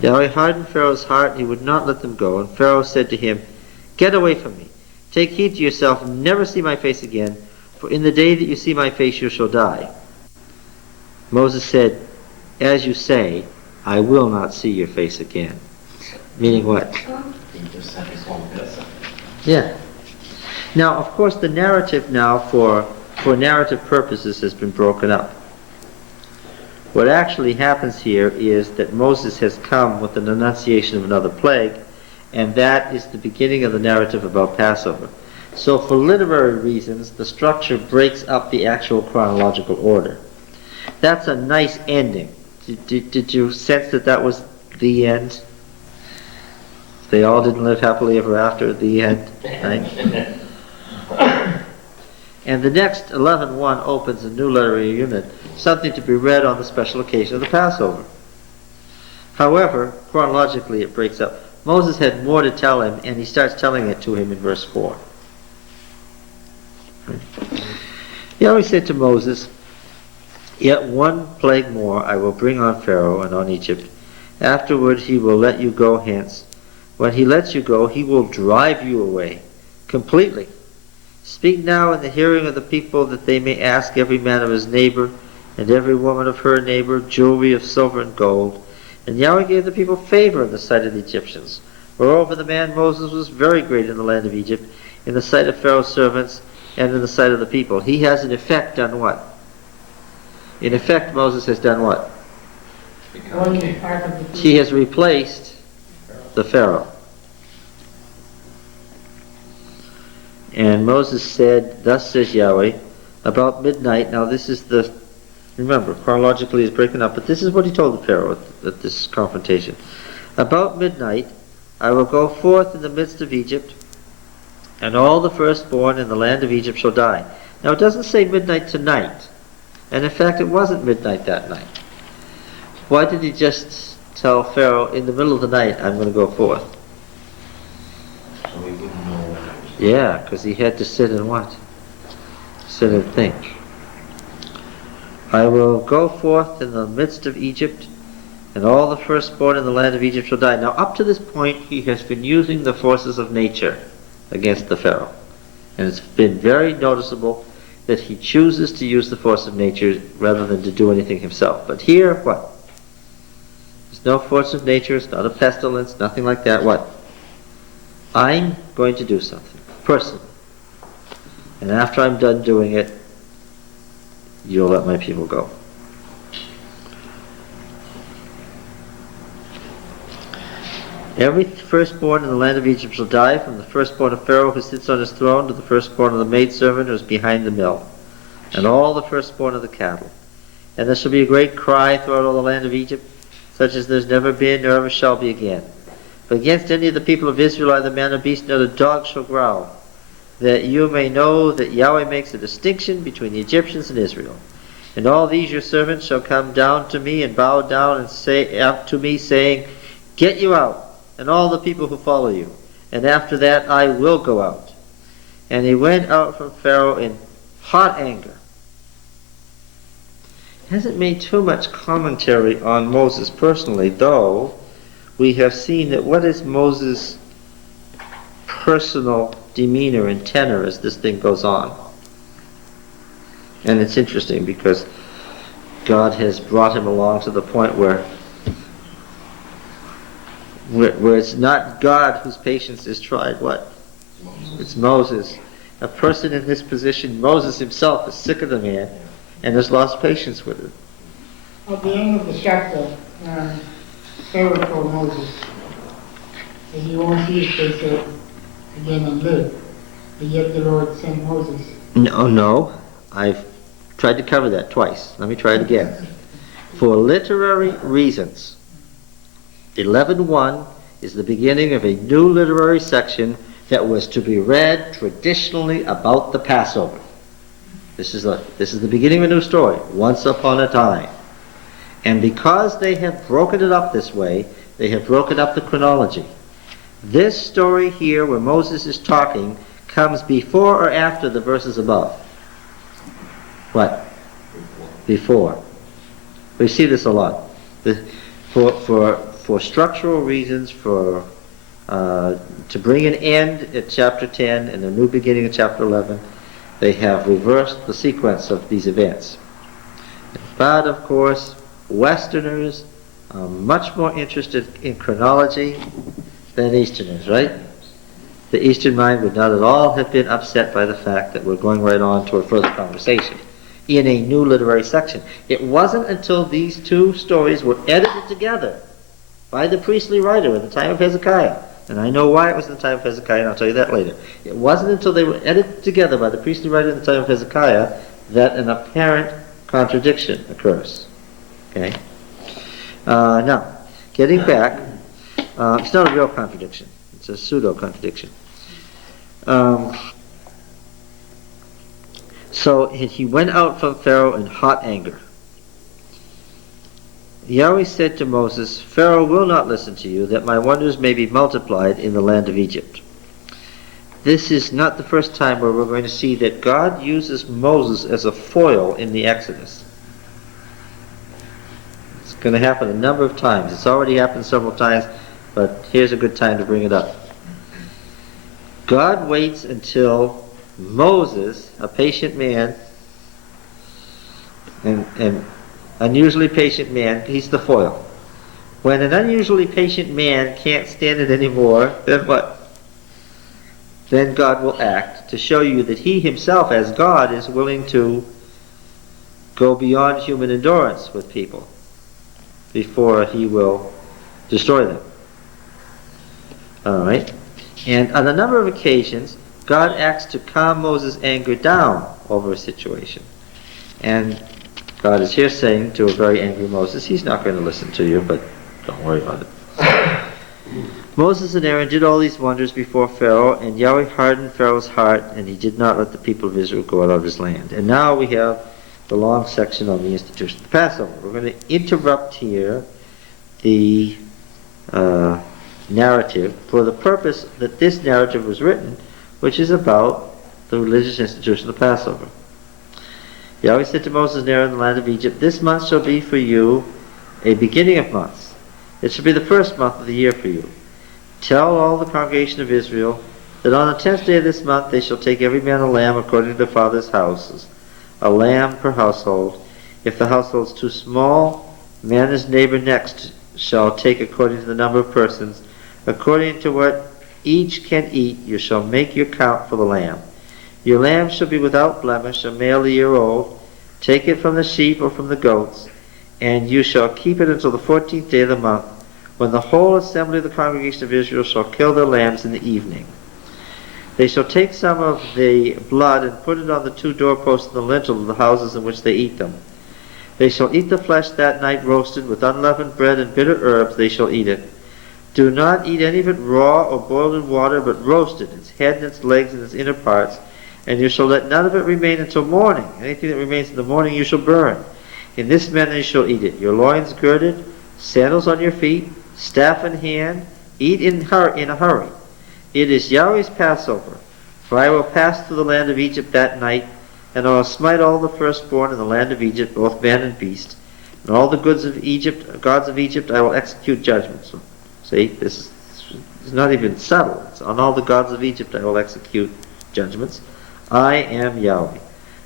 Yahweh hardened Pharaoh's heart, and he would not let them go. And Pharaoh said to him, get away from me. Take heed to yourself, and never see my face again, for in the day that you see my face you shall die. Moses said, as you say, I will not see your face again. Meaning what? Yeah. Now, of course, the narrative now for narrative purposes has been broken up. What actually happens here is that Moses has come with an annunciation of another plague, and that is the beginning of the narrative about Passover. So for literary reasons, the structure breaks up the actual chronological order. That's a nice ending. Did you sense that that was the end? They all didn't live happily ever after at the end, right? And the next 11:1 opens a new literary unit, something to be read on the special occasion of the Passover. However, chronologically it breaks up. Moses had more to tell him, and he starts telling it to him in verse 4. Yahweh said to Moses, "Yet one plague more I will bring on Pharaoh and on Egypt. Afterward he will let you go hence. When he lets you go, he will drive you away completely. Speak now in the hearing of the people, that they may ask every man of his neighbor, and every woman of her neighbor, jewelry of silver and gold." And Yahweh gave the people favor in the sight of the Egyptians. Moreover, the man Moses was very great in the land of Egypt, in the sight of Pharaoh's servants, and in the sight of the people. He has in effect done what? In effect, Moses has done what? Become One king. part of the people. He has replaced the Pharaoh. And Moses said, "Thus says Yahweh, about midnight." Now this is the, remember, chronologically is breaking up, but this is what he told the Pharaoh at this confrontation. "About midnight I will go forth in the midst of Egypt, and all the firstborn in the land of Egypt shall die." Now it doesn't say midnight tonight, and in fact it wasn't midnight that night. Why did he just tell Pharaoh, in the middle of the night, I'm going to go forth? So we wouldn't know when it was. Yeah, because he had to sit and what? Sit and think. "I will go forth in the midst of Egypt, and all the firstborn in the land of Egypt shall die." Now up to this point he has been using the forces of nature against the Pharaoh. And it's been very noticeable that he chooses to use the force of nature rather than to do anything himself. But here, what? There's no force of nature, it's not a pestilence, nothing like that. What? I'm going to do something, personally. And after I'm done doing it, you'll let my people go. "Every firstborn in the land of Egypt shall die, from the firstborn of Pharaoh who sits on his throne to the firstborn of the maidservant who is behind the mill, and all the firstborn of the cattle. And there shall be a great cry throughout all the land of Egypt, such as there's never been nor ever shall be again. But against any of the people of Israel, either man or beast, nor the dog shall growl, that you may know that Yahweh makes a distinction between the Egyptians and Israel. And all these your servants shall come down to me and bow down and say to me, saying, Get you out, and all the people who follow you. And after that I will go out." And he went out from Pharaoh in hot anger. Hasn't made too much commentary on Moses personally, though we have seen that what is Moses' personal demeanor and tenor as this thing goes on. And it's interesting because God has brought him along to the point where it's not God whose patience is tried. What? It's Moses. A person in this position, Moses himself, is sick of the man and has lost patience with him. At the end of the chapter, Pharaoh told Moses that he won't see his face again and live. But yet the Lord sent Moses. No. I've tried to cover that twice. Let me try it again. For literary reasons, 11:1 is the beginning of a new literary section that was to be read traditionally about the Passover. This is the beginning of a new story, once upon a time. And because they have broken it up this way, they have broken up the chronology. This story here, where Moses is talking, comes before or after the verses above? What? Before. We see this a lot. For structural reasons, to bring an end at chapter 10 and a new beginning at chapter 11, they have reversed the sequence of these events. But of course, Westerners are much more interested in chronology than Easterners, right? The Eastern mind would not at all have been upset by the fact that we're going right on to a further conversation in a new literary section. It wasn't until these two stories were edited together by the priestly writer at the time of Hezekiah, and I know why it was in the time of Hezekiah, and I'll tell you that later. It wasn't until they were edited together by the priestly writer at the time of Hezekiah that an apparent contradiction occurs. Okay? Now, getting back, it's not a real contradiction. It's a pseudo-contradiction. So he went out from Pharaoh in hot anger. Yahweh said to Moses, Pharaoh will not listen to you, that my wonders may be multiplied in the land of Egypt. This is not the first time where we're going to see that God uses Moses as a foil in the Exodus. It's going to happen a number of times. It's already happened several times, but here's a good time to bring it up. God waits until Moses, a patient man, and unusually patient man, he's the foil. When an unusually patient man can't stand it anymore, then what? Then God will act to show you that he himself, as God, is willing to go beyond human endurance with people before he will destroy them. Alright? And on a number of occasions, God acts to calm Moses' anger down over a situation. And God is here saying to a very angry Moses, he's not going to listen to you, but don't worry about it. Moses and Aaron did all these wonders before Pharaoh, and Yahweh hardened Pharaoh's heart, and he did not let the people of Israel go out of his land. And now we have the long section on the institution of the Passover. We're going to interrupt here the narrative for the purpose that this narrative was written, which is about the religious institution of the Passover. Yahweh said to Moses and Aaron in the land of Egypt, this month shall be for you a beginning of months. It shall be the first month of the year for you. Tell all the congregation of Israel that on the 10th day of this month they shall take every man a lamb according to their father's houses, a lamb per household. If the household is too small, man and his neighbor next shall take according to the number of persons. According to what each can eat, you shall make your count for the lamb. Your lamb shall be without blemish, a male a year old. Take it from the sheep or from the goats, and you shall keep it until the 14th day of the month, when the whole assembly of the congregation of Israel shall kill their lambs in the evening. They shall take some of the blood and put it on the two doorposts and the lintel of the houses in which they eat them. They shall eat the flesh that night roasted, with unleavened bread and bitter herbs they shall eat it. Do not eat any of it raw or boiled in water, but roasted, its head and its legs and its inner parts, and you shall let none of it remain until morning. Anything that remains in the morning you shall burn. In this manner you shall eat it. Your loins girded, sandals on your feet, staff in hand, eat in a hurry. It is Yahweh's Passover, for I will pass through the land of Egypt that night, and I will smite all the firstborn in the land of Egypt, both man and beast, and all the gods of Egypt I will execute judgments. See, this is not even subtle. It's on all the gods of Egypt I will execute judgments. I am Yahweh.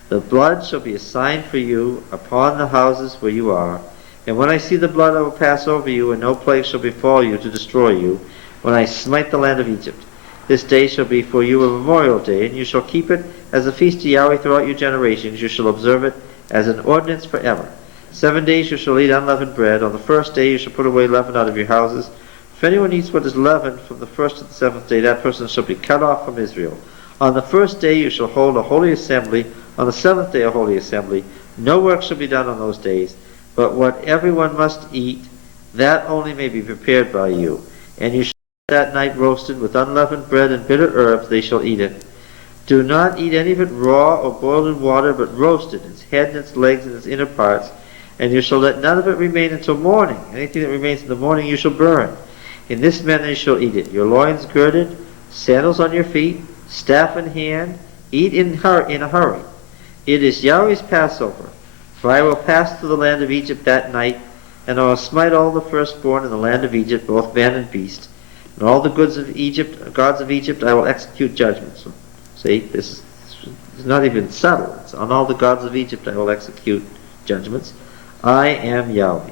The blood shall be a sign for you upon the houses where you are. And when I see the blood, I will pass over you, and no plague shall befall you to destroy you, when I smite the land of Egypt. This day shall be for you a memorial day, and you shall keep it as a feast to Yahweh throughout your generations. You shall observe it as an ordinance forever. 7 days you shall eat unleavened bread. On the first day you shall put away leaven out of your houses. If anyone eats what is leavened from the first to the 7th day, that person shall be cut off from Israel. On the first day you shall hold a holy assembly. On the 7th day a holy assembly. No work shall be done on those days, but what everyone must eat, that only may be prepared by you. And you shall eat that night roasted, with unleavened bread and bitter herbs they shall eat it. Do not eat any of it raw or boiled in water, but roasted, its head and its legs and its inner parts. And you shall let none of it remain until morning. Anything that remains in the morning you shall burn. In this manner you shall eat it. Your loins girded, sandals on your feet, staff in hand, eat in a hurry. It is Yahweh's Passover, for I will pass through the land of Egypt that night, and I will smite all the firstborn in the land of Egypt, both man and beast, and all the gods of Egypt I will execute judgments. See, this is not even subtle. It's on all the gods of Egypt I will execute judgments. I am Yahweh.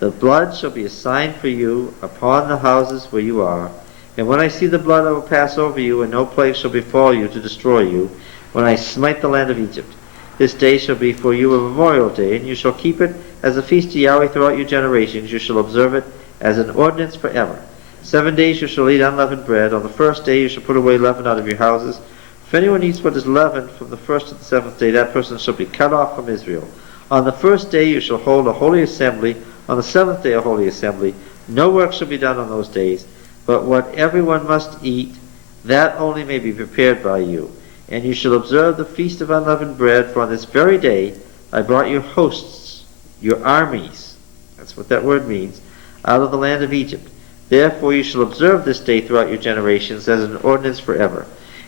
The blood shall be a sign for you upon the houses where you are. And when I see the blood, I will pass over you, and no plague shall befall you to destroy you, when I smite the land of Egypt. This day shall be for you a memorial day, and you shall keep it as a feast to Yahweh throughout your generations. You shall observe it as an ordinance forever. 7 days you shall eat unleavened bread. On the first day you shall put away leaven out of your houses. If anyone eats what is leavened from the first to the 7th day, that person shall be cut off from Israel. On the first day you shall hold a holy assembly. On the 7th day a holy assembly. No work shall be done on those days, but what everyone must eat, that only may be prepared by you. And you shall observe the feast of unleavened bread, for on this very day I brought your hosts, your armies, That's what that word means. Out of the land of Egypt. Therefore you shall observe this day throughout your generations as an ordinance forever.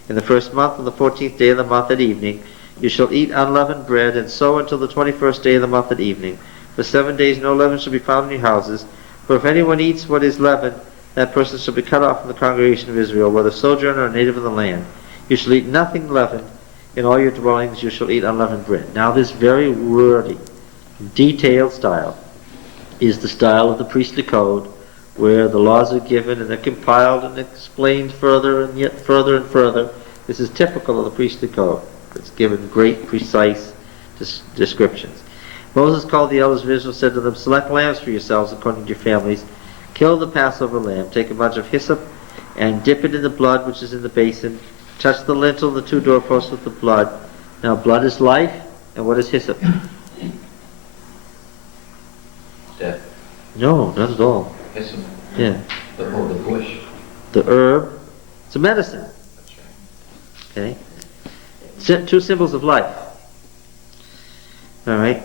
In the first month, on the 14th day of the month at evening, you shall eat unleavened bread, and so until the 21st day of the month at evening. For 7 days no leaven shall be found in your houses. For if anyone eats what is leavened, that person shall be cut off from the congregation of Israel, whether sojourner or native of the land. You shall eat nothing leavened. In all your dwellings you shall eat unleavened bread. Now this very wordy, detailed style is the style of the priestly code, where the laws are given and they're compiled and explained further and yet further and further. This is typical of the priestly code. It's given great, precise descriptions. Moses called the elders of Israel, said to them, select lambs for yourselves according to your families. Kill the Passover lamb. Take a bunch of hyssop and dip it in the blood which is in the basin. Touch the lintel and the 2 doorposts with the blood. Now blood is life, and what is hyssop? Death. No, not at all. Hyssop. Yeah. The bush. The herb. It's a medicine. That's right. Okay? 2 symbols of life. Alright?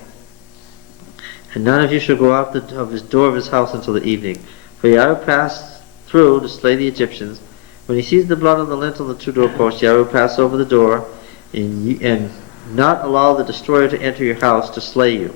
And none of you shall go out of his door of his house until the evening. For Yahweh passed through to slay the Egyptians. When he sees the blood on the lintel and the 2 doorposts, Yahweh will pass over the door and not allow the destroyer to enter your house to slay you.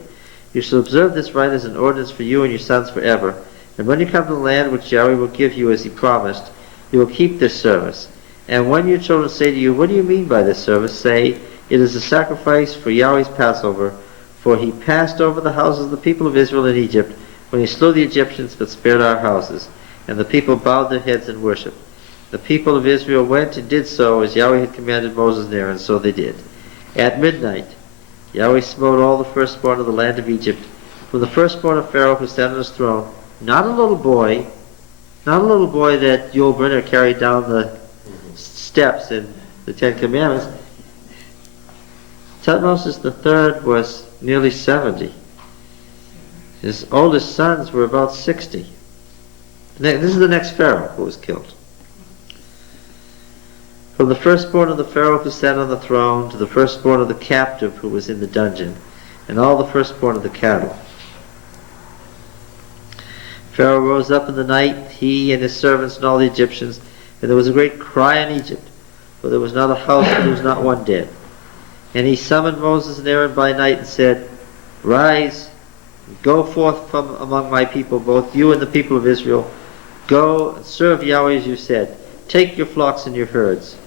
You shall observe this rite as an ordinance for you and your sons forever. And when you come to the land which Yahweh will give you as he promised, you will keep this service. And when your children say to you, what do you mean by this service? Say, it is a sacrifice for Yahweh's Passover, for he passed over the houses of the people of Israel in Egypt, when he slew the Egyptians but spared our houses. And the people bowed their heads in worship. The people of Israel went and did so as Yahweh had commanded Moses and Aaron, so they did. At midnight, Yahweh smote all the firstborn of the land of Egypt, from the firstborn of Pharaoh who sat on his throne, not a little boy that Yul Brynner carried down the steps in the 10 Commandments. Tutmosis III was nearly 70. His oldest sons were about 60. This is the next Pharaoh who was killed. From the firstborn of the Pharaoh who sat on the throne to the firstborn of the captive who was in the dungeon, and all the firstborn of the cattle. Pharaoh rose up in the night, he and his servants and all the Egyptians, and there was a great cry in Egypt, for there was not a house where there was not one dead. And he summoned Moses and Aaron by night and said, rise, go forth from among my people, both you and the people of Israel. Go and serve Yahweh as you said. Take your flocks and your herds,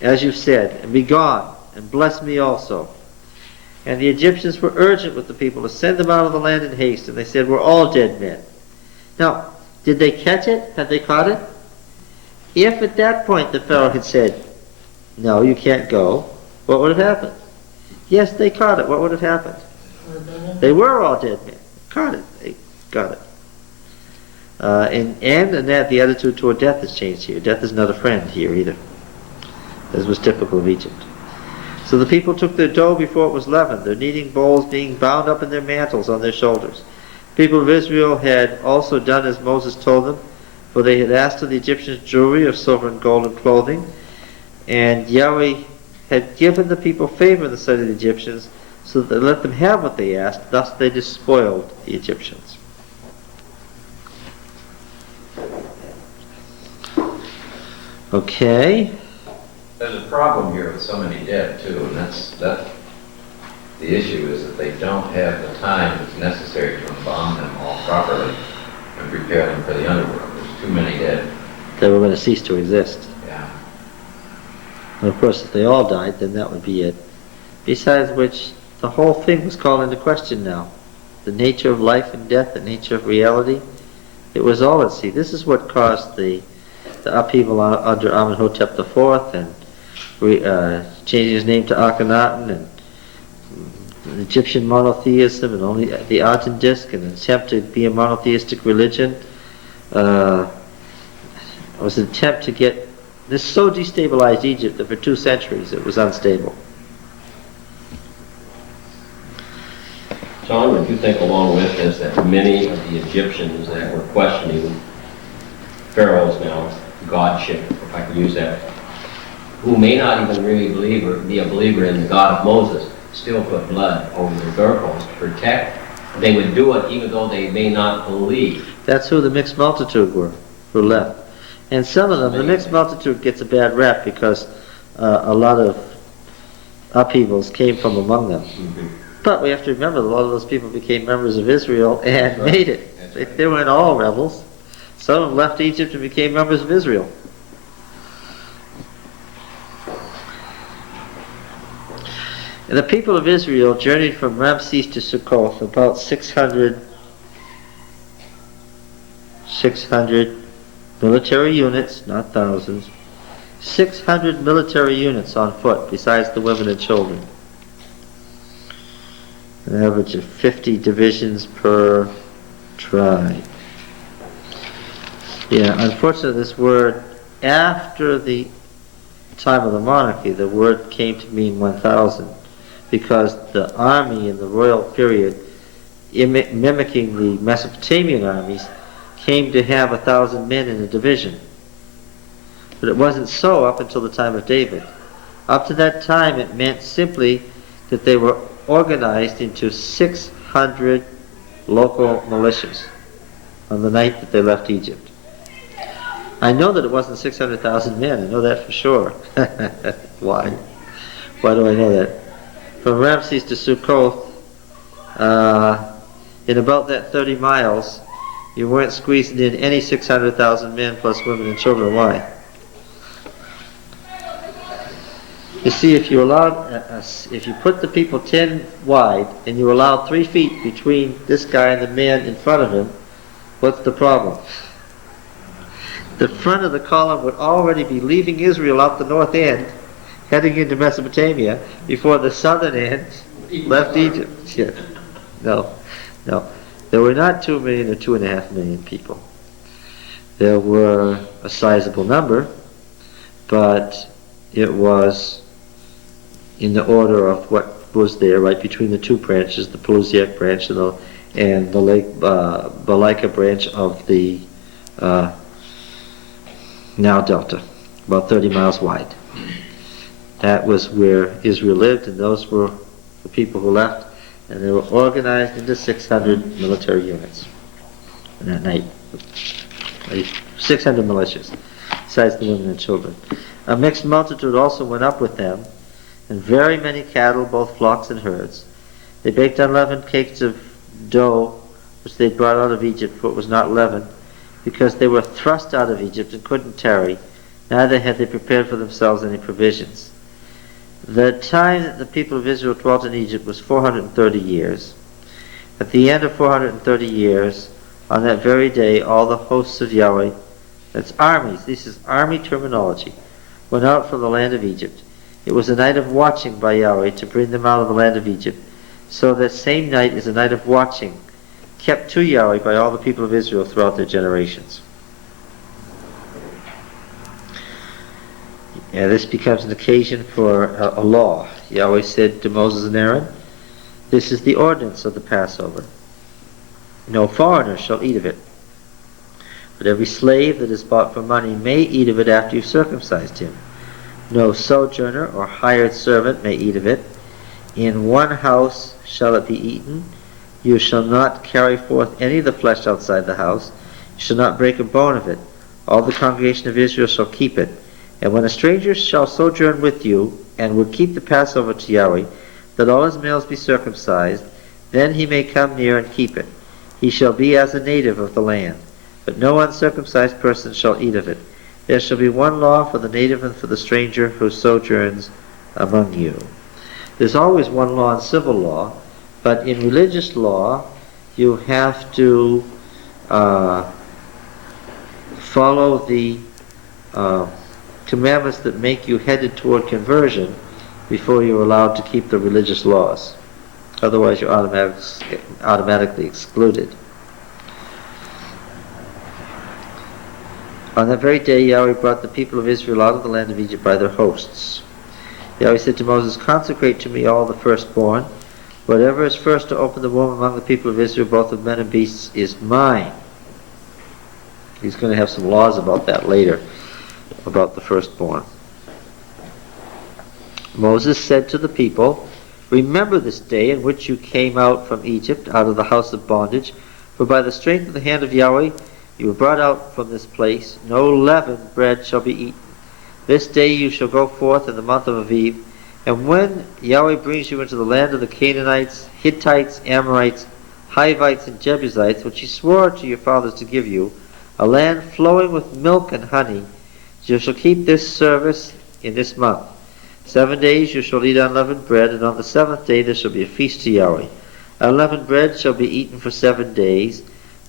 as you said, and be gone, and bless me also. And the Egyptians were urgent with the people to send them out of the land in haste, and they said, we're all dead men. Now, did they catch it? Had they caught it? If at that point the Pharaoh had said, no, you can't go, what would have happened? Yes, they caught it. What would have happened? They were all dead men. Caught it. They got it. And that the attitude toward death has changed here. Death is not a friend here either, as was typical of Egypt. So the people took their dough before it was leavened, their kneading bowls being bound up in their mantles on their shoulders. The people of Israel had also done as Moses told them, for they had asked of the Egyptians jewelry of silver and gold and clothing, and Yahweh had given the people favor in the sight of the Egyptians, so that they let them have what they asked, thus they despoiled the Egyptians. Okay. There's a problem here with so many dead too, and that's the issue is that they don't have the time that's necessary to embalm them all properly and prepare them for the underworld. There's too many dead. They were going to cease to exist. Yeah. And of course, if they all died, then that would be it. Besides which, the whole thing was called into question now. The nature of life and death, the nature of reality, it was all at sea. This is what caused the upheaval under Amenhotep IV, and changing his name to Akhenaten, and Egyptian monotheism, and only the Aten disk, and an attempt to be a monotheistic religion. It was an attempt to get this so destabilized Egypt that for 2 centuries it was unstable. John, would you think along with this that many of the Egyptians that were questioning Pharaoh's now godship, if I can use that, who may not even really believe or be a believer in the God of Moses, still put blood over their doorposts to protect they would do it even though they may not believe. That's who the mixed multitude were, who left. And some of them, the mixed multitude gets a bad rap because a lot of upheavals came from among them. But we have to remember that a lot of those people became members of Israel and made it. They weren't all rebels. Some of them left Egypt and became members of Israel. And the people of Israel journeyed from Ramses to Sukkoth, about 600 military units, not thousands, 600 military units on foot, besides the women and children. An average of 50 divisions per tribe. Yeah, unfortunately this word, after the time of the monarchy, the word came to mean 1,000, because the army in the royal period, mimicking the Mesopotamian armies, came to have 1,000 men in a division. But it wasn't so up until the time of David. Up to that time it meant simply that they were organized into 600 local militias on the night that they left Egypt. I know that it wasn't 600,000 men, I know that for sure. Why? Why do I know that? From Ramses to Sukkoth, in about that 30 miles, you weren't squeezing in any 600,000 men plus women and children. Why? You see, if you allowed, if you put the people 10 wide and you allowed 3 feet between this guy and the man in front of him, what's the problem? The front of the column would already be leaving Israel out the north end, heading into Mesopotamia, before the southern end left Egypt. Yeah. No. There were not 2 million or 2.5 million people. There were a sizable number, but it was in the order of what was there, right between the 2 branches, the Pelusiac branch and the Lake Balika branch of the Nile Delta, about 30 miles wide. That was where Israel lived, and those were the people who left, and they were organized into 600 military units on that night. 600 militias, besides the women and children. A mixed multitude also went up with them, and very many cattle, both flocks and herds. They baked unleavened cakes of dough, which they brought out of Egypt, for it was not leavened, because they were thrust out of Egypt and couldn't tarry, neither had they prepared for themselves any provisions. The time that the people of Israel dwelt in Egypt was 430 years. At the end of 430 years, on that very day, all the hosts of Yahweh, that's armies, this is army terminology, went out from the land of Egypt. It was a night of watching by Yahweh to bring them out of the land of Egypt. So that same night is a night of watching, kept to Yahweh by all the people of Israel throughout their generations. Yeah, this becomes an occasion for a law. Yahweh said to Moses and Aaron, "This is the ordinance of the Passover. No foreigner shall eat of it. But every slave that is bought for money may eat of it after you've circumcised him. No sojourner or hired servant may eat of it. In one house shall it be eaten. You shall not carry forth any of the flesh outside the house. You shall not break a bone of it. All the congregation of Israel shall keep it. And when a stranger shall sojourn with you, and would keep the Passover to Yahweh, that all his males be circumcised, then he may come near and keep it. He shall be as a native of the land. But no uncircumcised person shall eat of it. There shall be one law for the native and for the stranger who sojourns among you." There's always one law in civil law, but in religious law, you have to follow the commandments that make you headed toward conversion before you're allowed to keep the religious laws. Otherwise, you're automatically excluded. On that very day, Yahweh brought the people of Israel out of the land of Egypt by their hosts. Yahweh said to Moses, "Consecrate to me all the firstborn. Whatever is first to open the womb among the people of Israel, both of men and beasts, is mine." He's going to have some laws about that later, about the firstborn. Moses said to the people, Remember this day in which you came out from Egypt, out of the house of bondage, for by the strength of the hand of Yahweh you were brought out from this place. No leavened bread shall be eaten. This day you shall go forth in the month of Aviv, and when Yahweh brings you into the land of the Canaanites, Hittites, Amorites, Hivites, and Jebusites, which he swore to your fathers to give you, a land flowing with milk and honey, you shall keep this service in this month. 7 days you shall eat unleavened bread, and on the 7th day there shall be a feast to Yahweh. Unleavened bread shall be eaten for 7 days.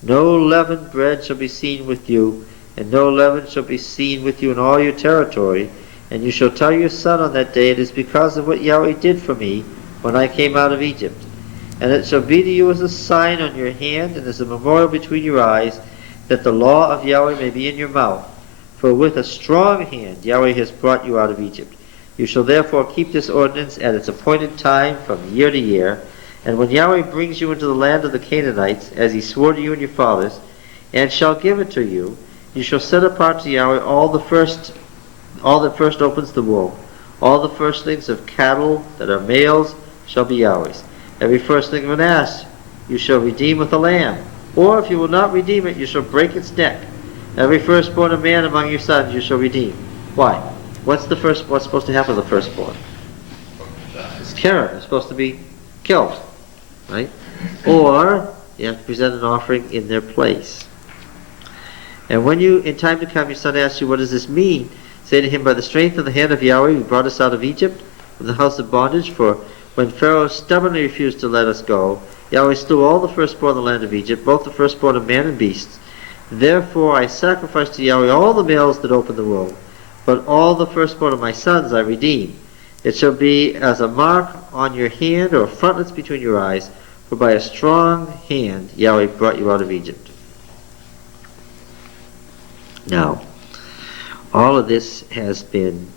No leavened bread shall be seen with you, and no leaven shall be seen with you in all your territory. And you shall tell your son on that day, it is because of what Yahweh did for me when I came out of Egypt. And it shall be to you as a sign on your hand, and as a memorial between your eyes, that the law of Yahweh may be in your mouth. For with a strong hand Yahweh has brought you out of Egypt. You shall therefore keep this ordinance at its appointed time from year to year. And when Yahweh brings you into the land of the Canaanites, as he swore to you and your fathers, and shall give it to you, you shall set apart to Yahweh all that first opens the womb. All the firstlings of cattle that are males shall be Yahweh's. Every firstling of an ass you shall redeem with a lamb. Or if you will not redeem it, you shall break its neck. Every firstborn of man among your sons you shall redeem. Why? What's supposed to happen to the firstborn? It's Karen. It's supposed to be killed, right? Or you have to present an offering in their place. And when you, in time to come, your son asks you, what does this mean? Say to him, by the strength of the hand of Yahweh, who brought us out of Egypt, from the house of bondage. For when Pharaoh stubbornly refused to let us go, Yahweh slew all the firstborn of the land of Egypt, both the firstborn of man and beasts. Therefore I sacrificed to Yahweh all the males that opened the womb, but all the firstborn of my sons I redeem. It shall be as a mark on your hand, or frontlets between your eyes, for by a strong hand Yahweh brought you out of Egypt. Now, all of this has been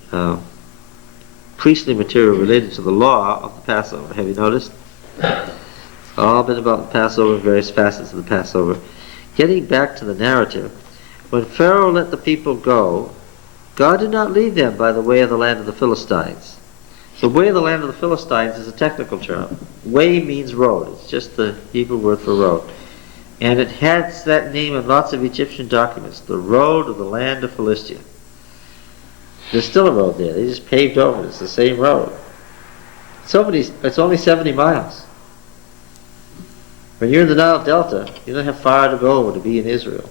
priestly material related to the law of the Passover. Have you noticed? It's all been about the Passover, various facets of the Passover. Getting back to the narrative, when Pharaoh let the people go, God did not lead them by the way of the land of the Philistines. The way of the land of the Philistines is a technical term. Way means road. It's just the Hebrew word for road. And it has that name in lots of Egyptian documents, the road of the land of Philistia. There's still a road there. They just paved over it. It's the same road. It's only 70 miles. When you're in the Nile Delta, you don't have far to go to be in Israel.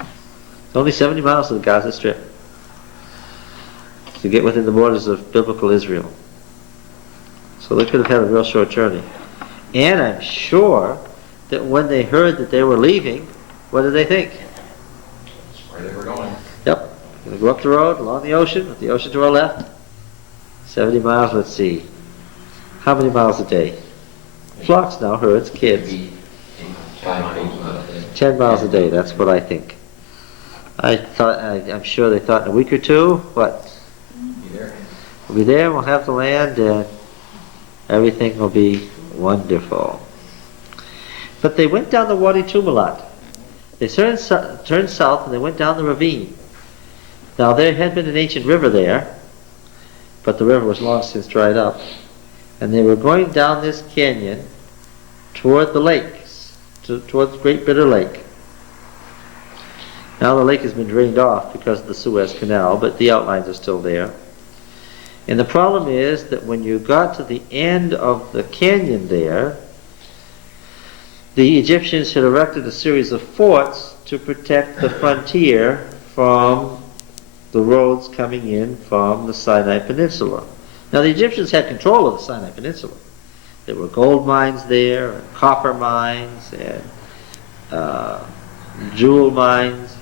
It's only 70 miles to the Gaza Strip to get within the borders of biblical Israel. So they could have had a real short journey. And I'm sure that when they heard that they were leaving, what did they think? That's where they were going. Yep. We're going to go up the road, along the ocean, with the ocean to our left. 70 miles, let's see. How many miles a day? Flocks now, herds, kids. 10 miles a day, that's what I think. I'm sure they thought in a week or two, what? We'll be there, we'll have the land, and everything will be wonderful. But they went down the Wadi Tumalat. They turned south and they went down the ravine. Now there had been an ancient river there, but the river was long since dried up. And they were going down this canyon toward the lakes, toward the Great Bitter Lake. Now the lake has been drained off because of the Suez Canal, but the outlines are still there. And the problem is that when you got to the end of the canyon there, the Egyptians had erected a series of forts to protect the frontier from the roads coming in from the Sinai Peninsula. Now the Egyptians had control of the Sinai Peninsula. There were gold mines there, and copper mines, and jewel mines,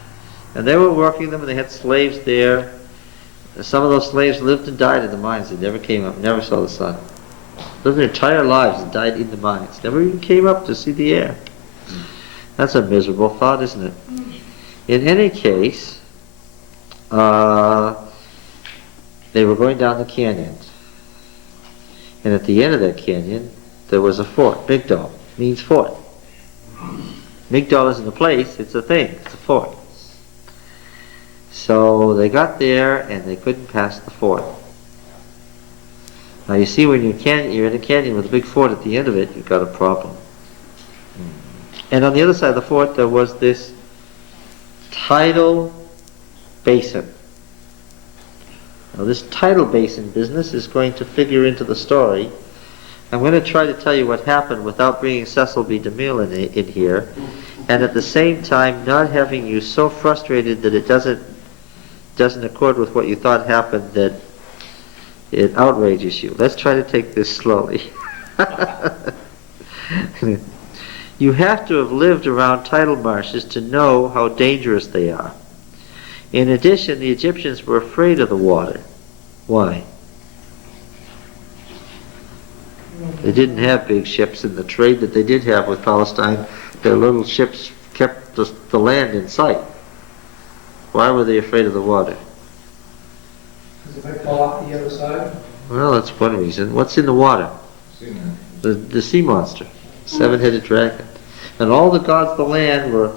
and they were working them, and they had slaves there. Some of those slaves lived and died in the mines. They never came up, never saw the sun. Lived their entire lives and died in the mines. Never even came up to see the air. That's a miserable thought, isn't it? In any case, they were going down the canyon. And at the end of that canyon, there was a fort. Migdol means fort. Migdol isn't a place, it's a thing. It's a fort. So they got there and they couldn't pass the fort. Now you see when you're in a canyon with a big fort at the end of it, you've got a problem. And on the other side of the fort there was this tidal basin. Now this tidal basin business is going to figure into the story. I'm going to try to tell you what happened without bringing Cecil B. DeMille in here, and at the same time not having you so frustrated that it doesn't accord with what you thought happened that it outrages you. Let's try to take this slowly. You have to have lived around tidal marshes to know how dangerous they are. In addition, the Egyptians were afraid of the water. Why? They didn't have big ships, and the trade that they did have with Palestine, their little ships kept the land in sight. Why were they afraid of the water? Because it might fall off the other side. Well, that's one reason. What's in the water? The sea monster, seven-headed dragon. And all the gods of the land were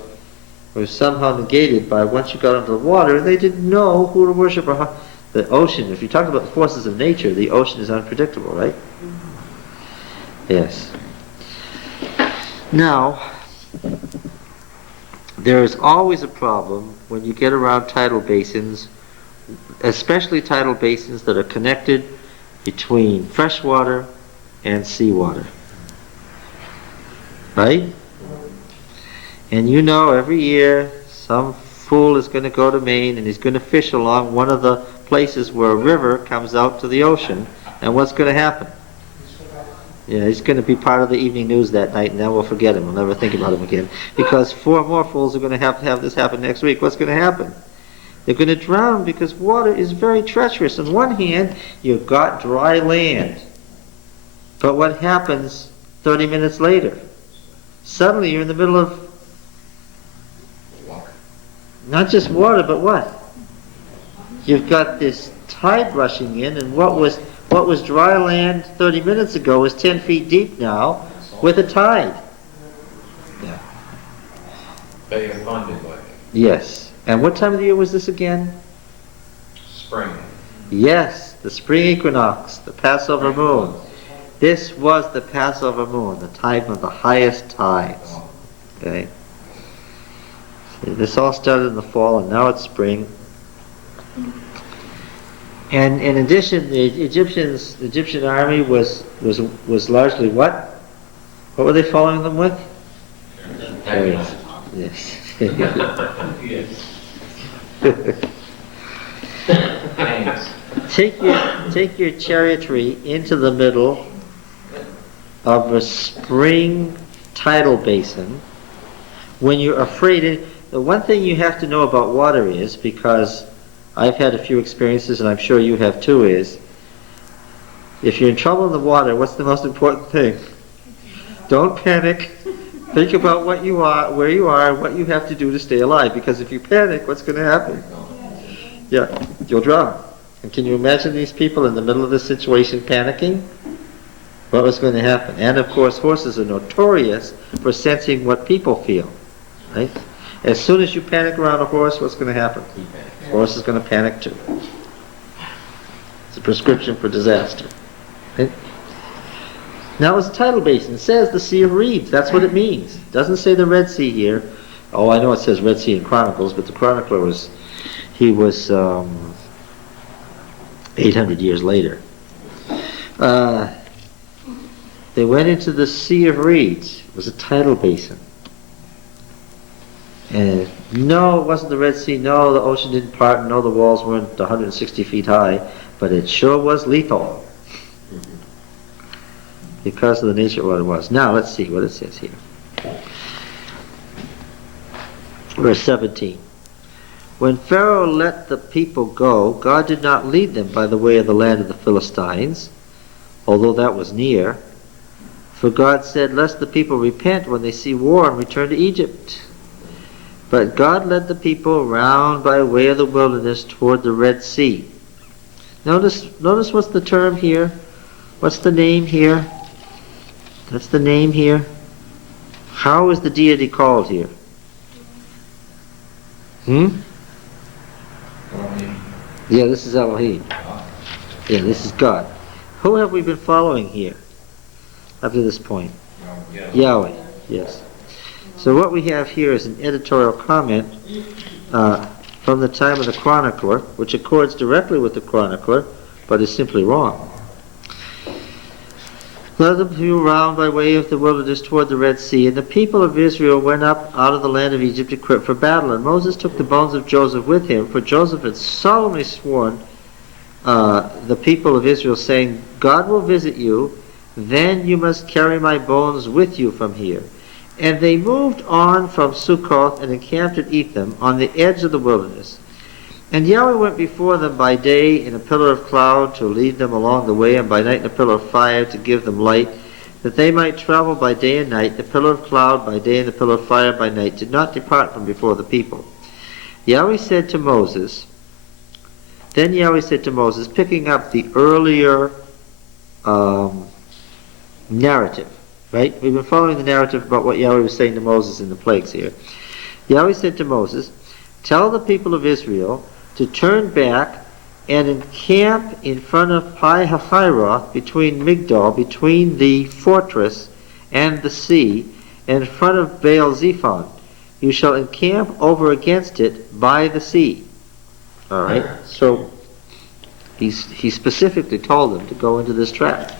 somehow negated by once you got into the water, they didn't know who to worship or how. The ocean, if you talk about the forces of nature, the ocean is unpredictable, right? Yes. Now, there is always a problem when you get around tidal basins, especially tidal basins that are connected between freshwater and seawater. Right? And you know every year some fool is going to go to Maine and he's going to fish along one of the places where a river comes out to the ocean, and what's going to happen? Yeah, he's going to be part of the evening news that night, and then we'll forget him. We'll never think about him again. Because 4 more fools are going to have this happen next week. What's going to happen? They're going to drown because water is very treacherous. On one hand, you've got dry land. But what happens 30 minutes later? Suddenly you're in the middle of not just water, but what? You've got this tide rushing in, and what was dry land 30 minutes ago is 10 feet deep now with a tide. Yeah. Bay of Fundy, like Yes. And what time of the year was this again? spring. Yes, the spring equinox, the Passover moon. This was the Passover moon, the time of the highest tides. Okay. See, this all started in the fall, and now it's spring. And in addition, the Egyptian army was largely what? What were they following them with? Chariots. Yes. Tanks. Take your chariotry into the middle of a spring tidal basin when you're afraid. The one thing you have to know about water is, because I've had a few experiences and I'm sure you have too, is if you're in trouble in the water, what's the most important thing? Don't panic. Think about what you are, where you are, and what you have to do to stay alive. Because if you panic, what's going to happen? Yeah, you'll drown. And can you imagine these people in the middle of this situation panicking? What was going to happen? And of course, horses are notorious for sensing what people feel. Right? As soon as you panic around a horse, what's going to happen? The horse is going to panic too. It's a prescription for disaster. Right? Now it's a tidal basin. It says the Sea of Reeds. That's what it means. It doesn't say the Red Sea here. Oh, I know it says Red Sea in Chronicles, but the chronicler was 800 years later. They went into the Sea of Reeds. It was a tidal basin. And no, it wasn't the Red Sea. No, the ocean didn't part. No, the walls weren't 160 feet high. But it sure was lethal. Because of the nature of what it was. Now, let's see what it says here. Verse 17. When Pharaoh let the people go, God did not lead them by the way of the land of the Philistines, although that was near. For God said, lest the people repent when they see war and return to Egypt. But God led the people round by way of the wilderness toward the Red Sea. Notice what's the term here? What's the name here? That's the name here. How is the deity called here? Yeah, this is Elohim. Yeah, this is God. Who have we been following here up to this point? Yahweh, yes. So what we have here is an editorial comment from the time of the chronicler, which accords directly with the chronicler, but is simply wrong. Led them through round by way of the wilderness toward the Red Sea, and the people of Israel went up out of the land of Egypt equipped for battle. And Moses took the bones of Joseph with him, for Joseph had solemnly sworn the people of Israel, saying, God will visit you, then you must carry my bones with you from here. And they moved on from Succoth and encamped at Etham on the edge of the wilderness. And Yahweh went before them by day in a pillar of cloud to lead them along the way, and by night in a pillar of fire to give them light, that they might travel by day and night. The pillar of cloud by day and the pillar of fire by night did not depart from before the people. Yahweh said to Moses, then Yahweh said to Moses, picking up the earlier narrative, right? We've been following the narrative about what Yahweh was saying to Moses in the plagues here. Yahweh said to Moses, tell the people of Israel to turn back and encamp in front of Pi-hahiroth, between Migdol, between the fortress and the sea, and in front of Baal-zephon. You shall encamp over against it by the sea. All right? So he specifically told them to go into this trap.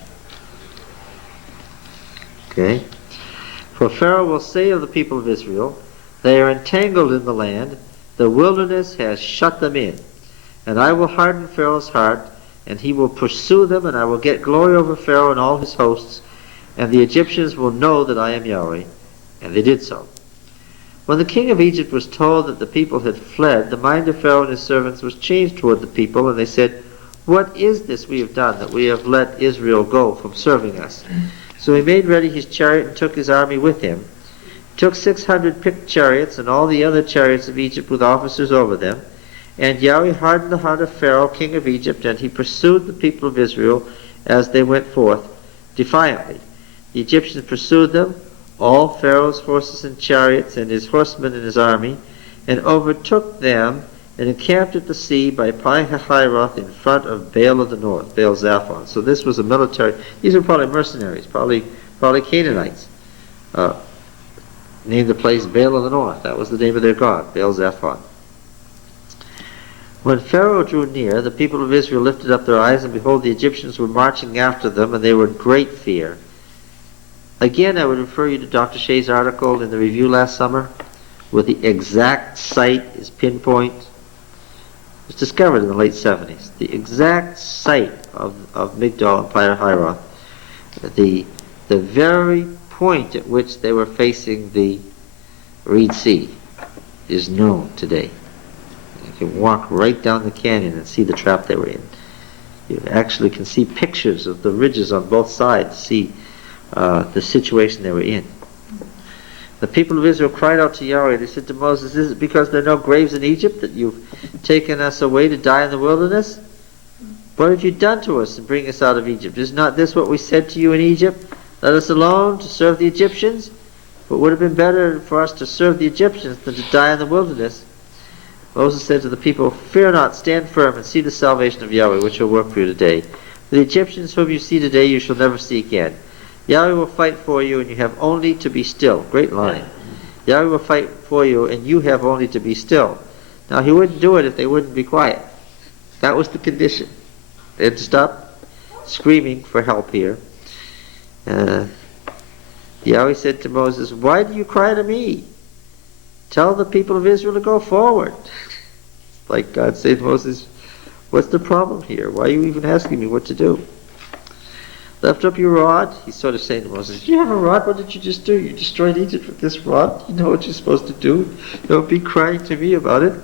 Okay? For Pharaoh will say of the people of Israel, they are entangled in the land, the wilderness has shut them in. And I will harden Pharaoh's heart, and he will pursue them, and I will get glory over Pharaoh and all his hosts, and the Egyptians will know that I am Yahweh. And they did so. When the king of Egypt was told that the people had fled, the mind of Pharaoh and his servants was changed toward the people, and they said, what is this we have done, that we have let Israel go from serving us? So he made ready his chariot and took his army with him, took 600 picked chariots and all the other chariots of Egypt with officers over them. And Yahweh hardened the heart of Pharaoh, king of Egypt, and he pursued the people of Israel as they went forth defiantly. The Egyptians pursued them, all Pharaoh's horses and chariots, and his horsemen and his army, and overtook them and encamped at the sea by Pi-hahiroth in front of Baal of the north, Baal-zephon. So this was a military, these were probably mercenaries, probably Canaanites. Named the place Baal of the north. That was the name of their god, Baal-zephon. When Pharaoh drew near, the people of Israel lifted up their eyes, and behold, the Egyptians were marching after them, and they were in great fear. Again, I would refer you to Dr. Shea's article in the review last summer, where the exact site is pinpoint. It was discovered in the late 70s. The exact site of Migdol and Pi-hahiroth. The very point at which they were facing the Red Sea is known today. You can walk right down the canyon and see the trap they were in. You actually can see pictures of the ridges on both sides, see the situation they were in. The people of Israel cried out to Yahweh. They said to Moses, is it because there are no graves in Egypt that you've taken us away to die in the wilderness? What have you done to us in bringing us out of Egypt? Is not this what we said to you in Egypt? Let us alone to serve the Egyptians? But it would have been better for us to serve the Egyptians than to die in the wilderness. Moses said to the people, fear not, stand firm, and see the salvation of Yahweh, which will work for you today. For the Egyptians whom you see today, you shall never see again. Yahweh will fight for you, and you have only to be still. Great line. Yahweh will fight for you, and you have only to be still. Now, he wouldn't do it if they wouldn't be quiet. That was the condition. They had to stop screaming for help here. Yahweh said to Moses, why do you cry to me? Tell the people of Israel to go forward. Like God said to Moses, what's the problem here? Why are you even asking me what to do? Lift up your rod. He's sort of saying to Moses, do you have a rod? What did you just do? You destroyed Egypt with this rod? You know what you're supposed to do. Don't be crying to me about it.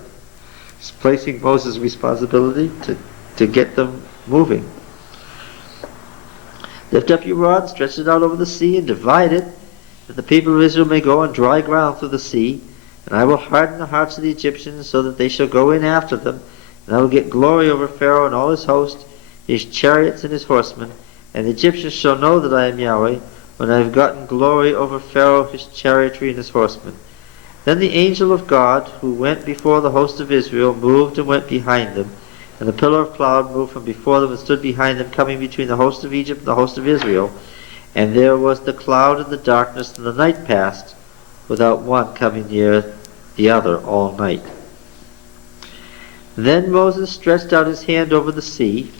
He's placing Moses' responsibility to get them moving. Lift up your rod, stretch it out over the sea, and divide it, that the people of Israel may go on dry ground through the sea. And I will harden the hearts of the Egyptians, so that they shall go in after them. And I will get glory over Pharaoh and all his host, his chariots and his horsemen. And the Egyptians shall know that I am Yahweh, when I have gotten glory over Pharaoh, his chariotry, and his horsemen. Then the angel of God, who went before the host of Israel, moved and went behind them. And the pillar of cloud moved from before them and stood behind them, coming between the host of Egypt and the host of Israel. And there was the cloud and the darkness, and the night passed, without one coming near the other all night. Then Moses stretched out his hand over the sea.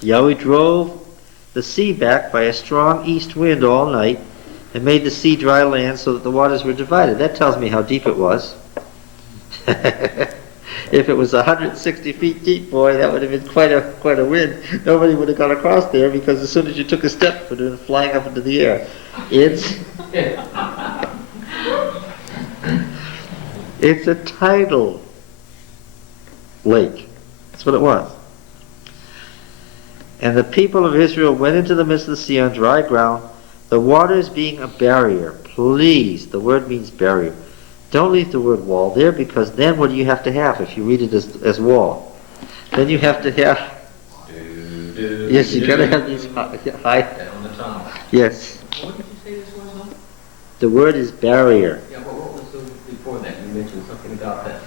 Yahweh drove the sea back by a strong east wind all night, and made the sea dry land so that the waters were divided. That tells me how deep it was. If it was 160 feet deep, boy, that would have been quite a wind. Nobody would have got across there, because as soon as you took a step, it would have been flying up into the air. It's a tidal lake. That's what it was. And the people of Israel went into the midst of the sea on dry ground, the waters being a barrier. Please, the word means barrier. Don't leave the word wall there, because then what do you have to have if you read it as wall? Then you have to have... Yes, you gotta have these high... Down the tunnel. Yes. What did you say this was, though? The word is barrier. Yeah, but what was the, before that? You mentioned something about that.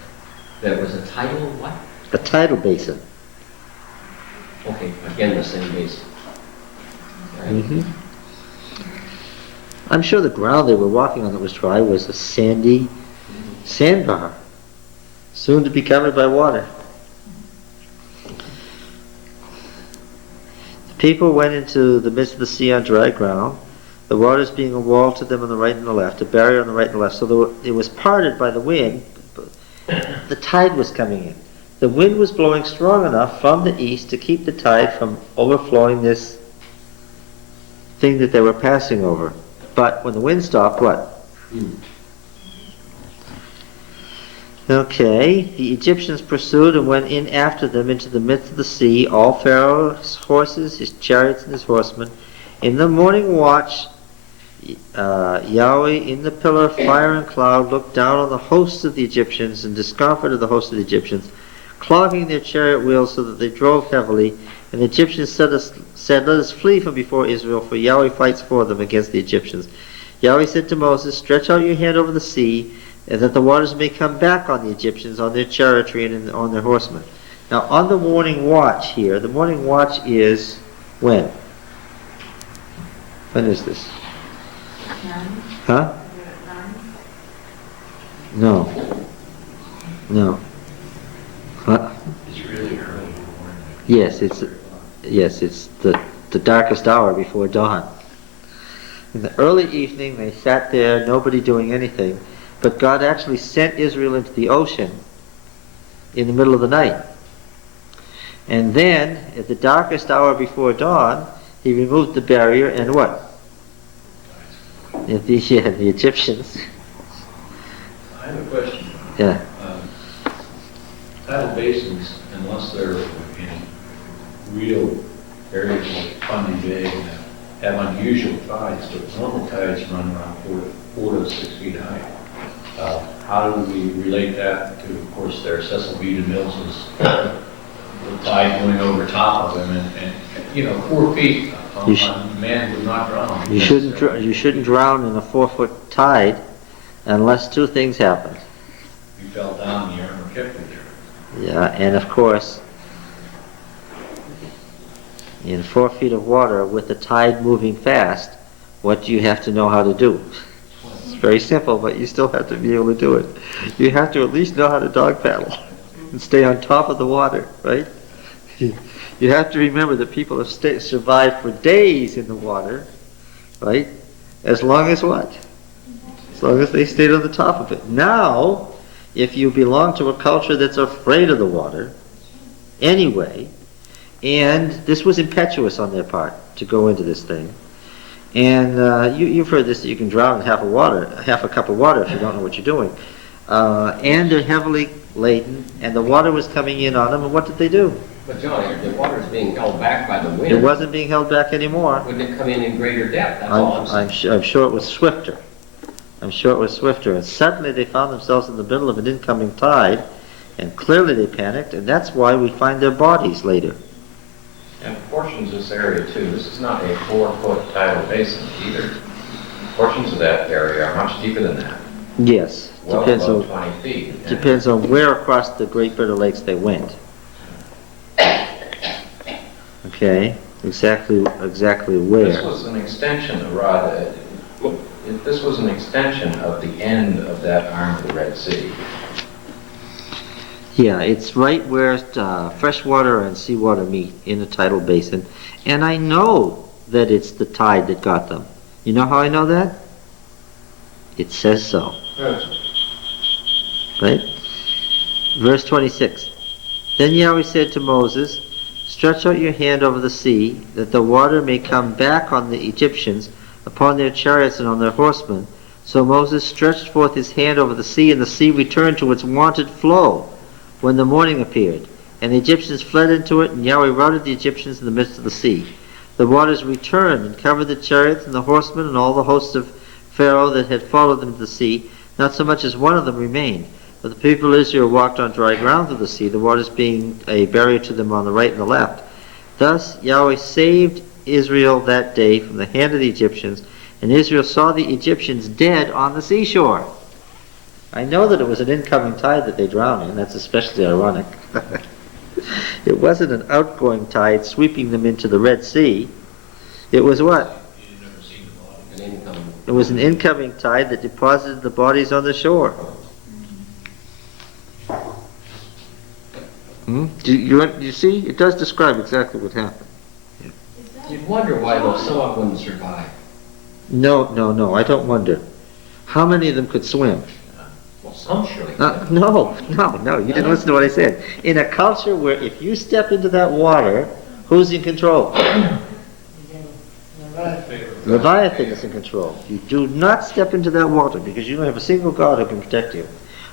That was a tidal what? A tidal basin. Okay, again, the same basin. Right. Mm-hmm. I'm sure the ground they were walking on that was dry was a sandy sandbar, soon to be covered by water. The people went into the midst of the sea on dry ground, the waters being a wall to them on the right and the left, a barrier on the right and the left. So it was parted by the wind. The tide was coming in. The wind was blowing strong enough from the east to keep the tide from overflowing this thing that they were passing over. But when the wind stopped, what? Okay, the Egyptians pursued and went in after them into the midst of the sea, all Pharaoh's horses, his chariots, and his horsemen. In the morning watch, Yahweh in the pillar of fire and cloud looked down on the hosts of the Egyptians and discomfited the hosts of the Egyptians, clogging their chariot wheels so that they drove heavily. And the Egyptians said, let us flee from before Israel, for Yahweh fights for them against the Egyptians. Yahweh said to Moses, stretch out your hand over the sea, and that the waters may come back on the Egyptians, on their chariotry, and on their horsemen. Now, on the morning watch here, the morning watch is when? When is this? Huh? No. No. Huh? It's really early in the morning. Yes, it's the darkest hour before dawn. In the early evening, they sat there, nobody doing anything, but God actually sent Israel into the ocean in the middle of the night. And then, at the darkest hour before dawn, he removed the barrier, and what? The Egyptians. I have a question. Yeah. Tidal basins, unless they're in real areas like Fundy Bay that have unusual tides, but normal tides run around 4 to 6 feet high. How do we relate that to, of course, their Cecil B. DeMille's the tide going over top of them, and 4 feet, a man would not drown. You shouldn't drown in a 4-foot tide unless two things happen. You fell down, the armor kept you there. Yeah, and of course, in 4 feet of water with the tide moving fast, what do you have to know how to do? It's very simple, but you still have to be able to do it. You have to at least know how to dog paddle and stay on top of the water, right? You have to remember that people have survived for days in the water, right? As long as what? As long as they stayed on the top of it. Now, if you belong to a culture that's afraid of the water, anyway, and this was impetuous on their part to go into this thing, and you've heard this, that you can drown in half a cup of water if you don't know what you're doing, and they're heavily laden, and the water was coming in on them, and what did they do? But John, the water's being held back by the wind. It wasn't being held back anymore. Wouldn't it come in greater depth? That's all I'm saying. I'm sure it was swifter. I'm sure it was swifter. And suddenly they found themselves in the middle of an incoming tide, and clearly they panicked, and that's why we find their bodies later. And portions of this area too, this is not a 4-foot tidal basin either. Portions of that area are much deeper than that. Yes. Well above 20 feet. Depends on where across the Great Bitter Lakes they went. Okay, exactly This where? was an extension, Rod, this was an extension of the end of that arm of the Red Sea. Yeah, it's right where freshwater and seawater meet in the tidal basin. And I know that it's the tide that got them. You know how I know that? It says so. Right? Verse 26. Then Yahweh said to Moses, stretch out your hand over the sea, that the water may come back on the Egyptians, upon their chariots and on their horsemen. So Moses stretched forth his hand over the sea, and the sea returned to its wonted flow when the morning appeared. And the Egyptians fled into it, and Yahweh routed the Egyptians in the midst of the sea. The waters returned and covered the chariots and the horsemen and all the hosts of Pharaoh that had followed them to the sea. Not so much as one of them remained. But the people of Israel walked on dry ground through the sea, the waters being a barrier to them on the right and the left. Thus Yahweh saved Israel that day from the hand of the Egyptians, and Israel saw the Egyptians dead on the seashore. I know that it was an incoming tide that they drowned in. That's especially ironic. It wasn't an outgoing tide sweeping them into the Red Sea. It was what? An income. It was an incoming tide that deposited the bodies on the shore. Do you see? It does describe exactly what happened. You'd wonder why those some of them wouldn't survive. No, I don't wonder. How many of them could swim? Well, some surely. No, you didn't listen to what I said. In a culture where if you step into that water, who's in control? Leviathan is in control. You do not step into that water because you don't have a single God who can protect you.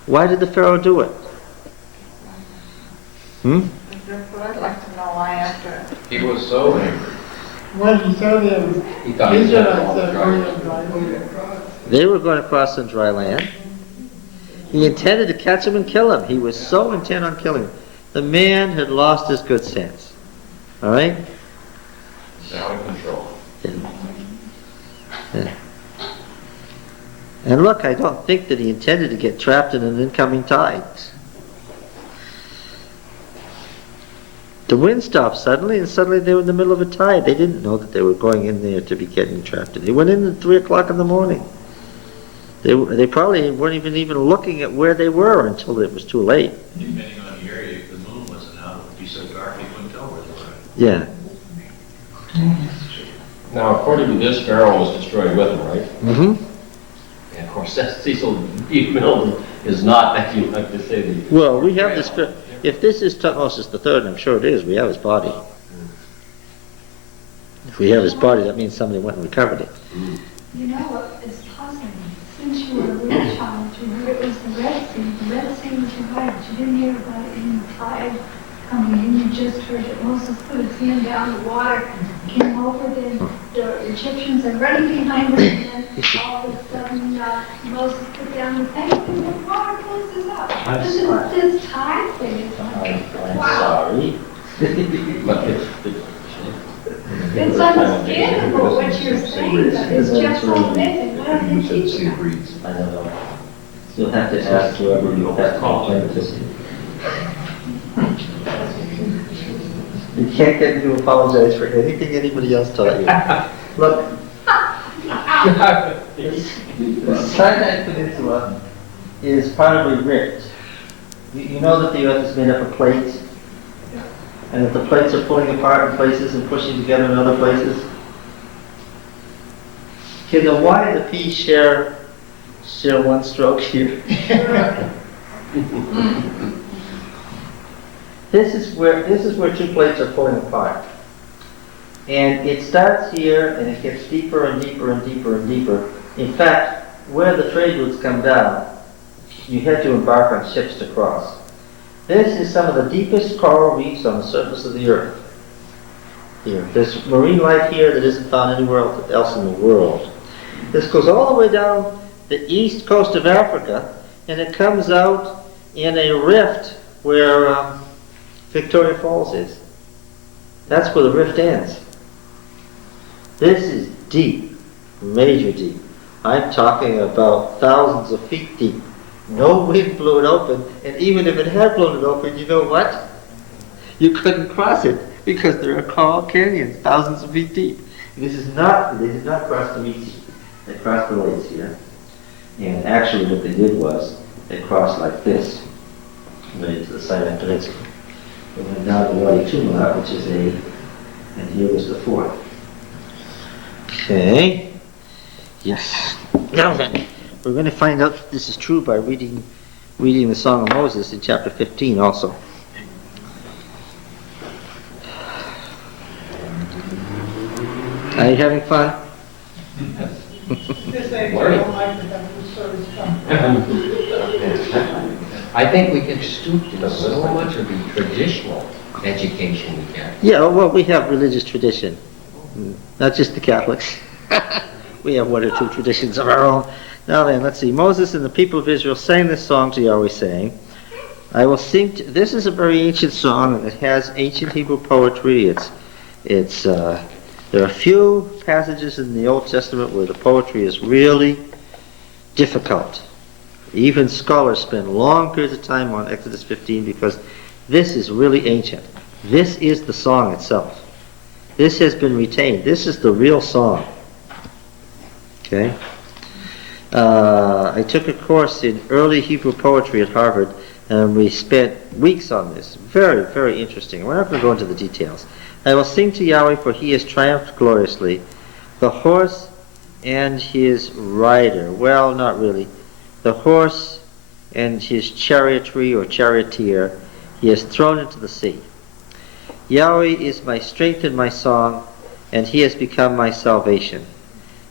Why did the Pharaoh do it? That's what I'd like to know why after. He was so angry. Well, he saw them He thought he was Israelites all that the going drivers. on dry land. They were going to cross on dry land. He intended to catch him and kill him. He was so intent on killing him. The man had lost his good sense. All right? He's out of control. Yeah. And look, I don't think that he intended to get trapped in an incoming tide. The wind stopped suddenly, and suddenly they were in the middle of a tide. They didn't know that they were going in there to be getting trapped. They went in at 3 o'clock in the morning. They probably weren't even looking at where they were until it was too late. Depending on the area, if the moon wasn't out, it would be so dark you couldn't tell where they were. Yeah. Now, according to this, Pharaoh was destroyed with them, right? Mm-hmm. And of course, that Cecil B. Milton is not, as you like to say, the... Well, we have this. If this is Tutmosis III, and I'm sure it is, we have his body. If we have his body, that means somebody went and recovered it. You know what is puzzling? Since you were a little child, you heard it was the Red Sea. The Red Sea was divided. You didn't hear about it in the tide coming in. You just heard that Moses put his hand down the water, came over, then the Egyptians are running behind him, and then all of a sudden Moses put down the thing, and the water closes up. This tide thing is like, wow. Sorry. But It's understandable what you're saying, but it's just so amazing. What are they teaching us? I don't know. You'll have to ask whoever you have to complain to. You can't get me to apologize for anything anybody else taught you. Look, the Sinai Peninsula is part of a rift. You know that the earth is made up of plates? And that the plates are pulling apart in places and pushing together in other places? Can the Y and the P share one stroke here? This is where two plates are pulling apart. And it starts here and it gets deeper and deeper and deeper and deeper. In fact, where the trade routes come down, you had to embark on ships to cross. This is some of the deepest coral reefs on the surface of the earth. Here. There's marine life here that isn't found anywhere else in the world. This goes all the way down the east coast of Africa, and it comes out in a rift where Victoria Falls is. That's where the rift ends. This is deep, major deep. I'm talking about thousands of feet deep. No wind blew it open, and even if it had blown it open, you know what? You couldn't cross it because there are coral canyons thousands of feet deep. They did not cross the Mead Sea. They crossed the lakes here. And actually what they did was, they crossed like this, right into the Sinai Peninsula. They went down to Wadi Tumla, which is and here was the fourth. Okay. Yes. Now then, we're going to find out if this is true by reading the Song of Moses in chapter 15 also. Are you having fun? I think we can stoop to so much of the traditional education we get. Yeah, well, we have religious tradition, not just the Catholics. We have one or two traditions of our own. Now then, let's see. Moses and the people of Israel sang this song to Yahweh, saying, I will sing. This is a very ancient song, and it has ancient Hebrew poetry. There are a few passages in the Old Testament where the poetry is really difficult. Even scholars spend long periods of time on Exodus 15 because this is really ancient. This is the song itself. This has been retained. This is the real song. Okay? I took a course in early Hebrew poetry at Harvard, and we spent weeks on this. Very, very interesting. We're not going to go into the details. I will sing to Yahweh, for he has triumphed gloriously. The horse and his rider. Well, not really. The horse and his chariotry or charioteer he has thrown into the sea. Yahweh is my strength and my song, and he has become my salvation.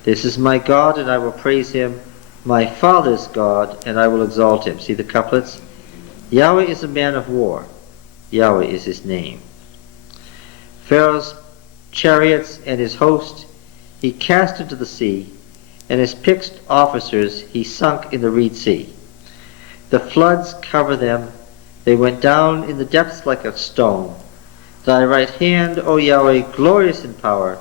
This is my God, and I will praise him, my father's God, and I will exalt him. See the couplets? Yahweh is a man of war. Yahweh is his name. Pharaoh's chariots and his host he cast into the sea, and his picked officers he sunk in the Reed Sea. The floods cover them. They went down in the depths like a stone. Thy right hand, O Yahweh, glorious in power.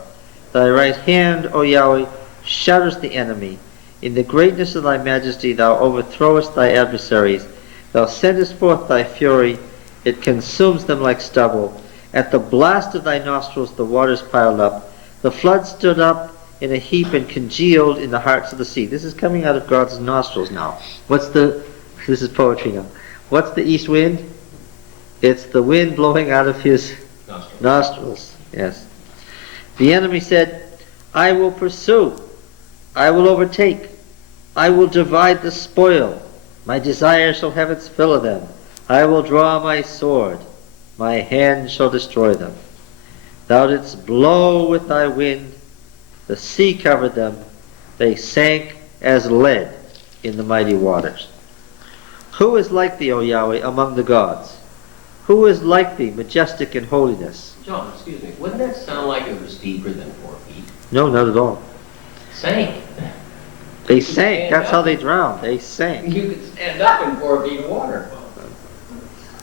Thy right hand, O Yahweh, shatters the enemy. In the greatness of thy majesty thou overthrowest thy adversaries. Thou sendest forth thy fury. It consumes them like stubble. At the blast of thy nostrils the waters piled up. The flood stood up in a heap and congealed in the hearts of the sea. This is coming out of God's nostrils now. This is poetry now. What's the east wind? It's the wind blowing out of his nostrils. Yes. The enemy said, I will pursue. I will overtake. I will divide the spoil. My desire shall have its fill of them. I will draw my sword. My hand shall destroy them. Thou didst blow with thy wind. The sea covered them. They sank as lead in the mighty waters. Who is like thee, O Yahweh, among the gods? Who is like thee, majestic in holiness? John, excuse me, wouldn't that sound like it was deeper than 4 feet? No, not at all. Sank. They sank. That's how they drowned. They sank. You could stand up in 4 feet of water.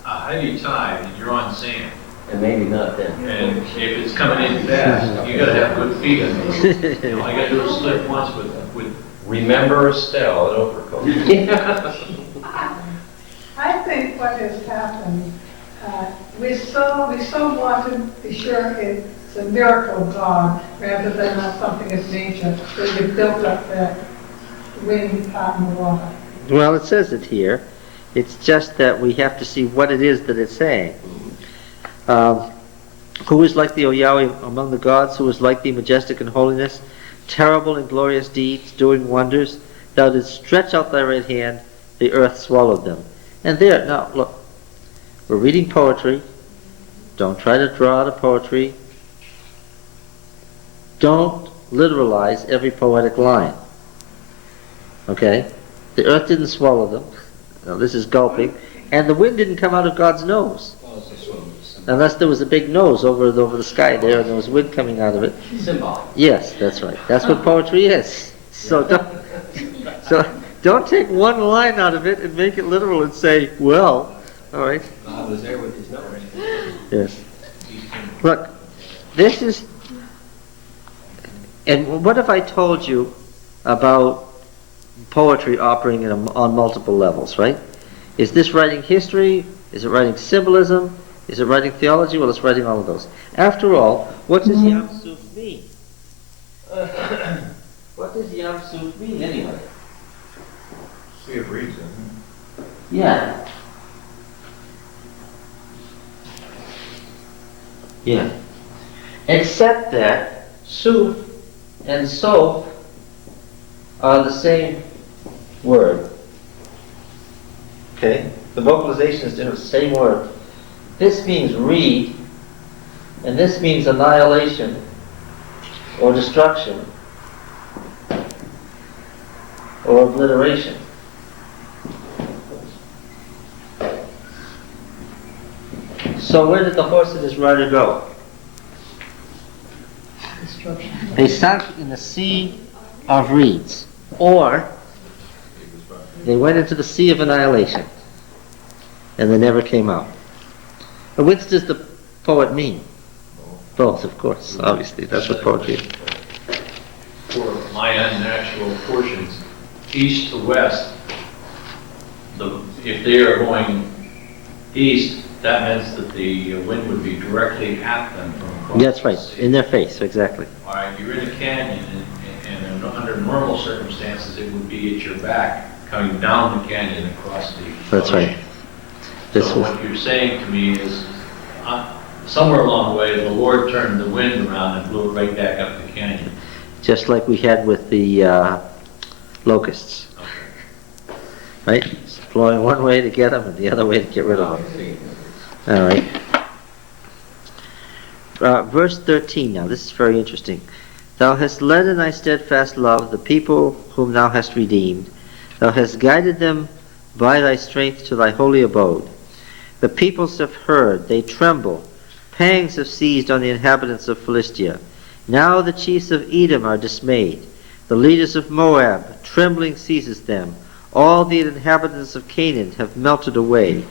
A heavy tide, and you're on sand. And maybe not then. And if it's coming in fast, you gotta have good feet on it. All you gotta do is slip once with Remember Estelle at Overcoat. I think what has happened, we so want to be sure it's a miracle of God rather than something of nature, that you built up that wind out in the water. Well, it says it here. It's just that we have to see what it is that it's saying. Who is like thee, O Yahweh, among the gods? Who is like thee, majestic in holiness, terrible in glorious deeds, doing wonders? Thou didst stretch out thy right hand, the earth swallowed them. And there, now look, we're reading poetry. Don't try to draw out of poetry. Don't literalize every poetic line. Okay? The earth didn't swallow them. Now this is gulping. And the wind didn't come out of God's nose. Unless there was a big nose over the sky there and there was wind coming out of it. Symbolic. Yes, that's right. That's what poetry is. So don't take one line out of it and make it literal and say, well, all right. God was there with his nose. Yes. Look, this is, and what if I told you about poetry operating on multiple levels, right? Is this writing history? Is it writing symbolism? Is it writing theology? Well, it's writing all of those. After all, what does Yam Suf mean? What does Yam Suf mean anyway? Sea of Reeds, isn't Yeah. Yeah. Except that Suf and Soph are the same word. Okay? The vocalization is the same word. This means reed, and this means annihilation or destruction or obliteration. So where did the horse and his rider go? Destruction. They sunk in the sea of reeds, or they went into the sea of annihilation, and they never came out. But which does the poet mean? Both, of course, obviously. That's what poetry is. For my unnatural portions, east to west, if they are going east, that means that the wind would be directly at them from across. That's right, the sea. in their face, exactly. All right, you're in a canyon, and under normal circumstances, it would be at your back, coming down the canyon across the That's right. ocean. This So was, what you're saying to me is, somewhere along the way, the Lord turned the wind around and blew it right back up the canyon. just like we had with the locusts, right? It's blowing one way to get them and the other way to get rid of them. All right. Verse 13 now, this is very interesting. Thou hast led in thy steadfast love the people whom thou hast redeemed. Thou hast guided them by thy strength to thy holy abode. The peoples have heard, they tremble. Pangs have seized on the inhabitants of Philistia. Now the chiefs of Edom are dismayed. The leaders of Moab, trembling seizes them. All the inhabitants of Canaan have melted away.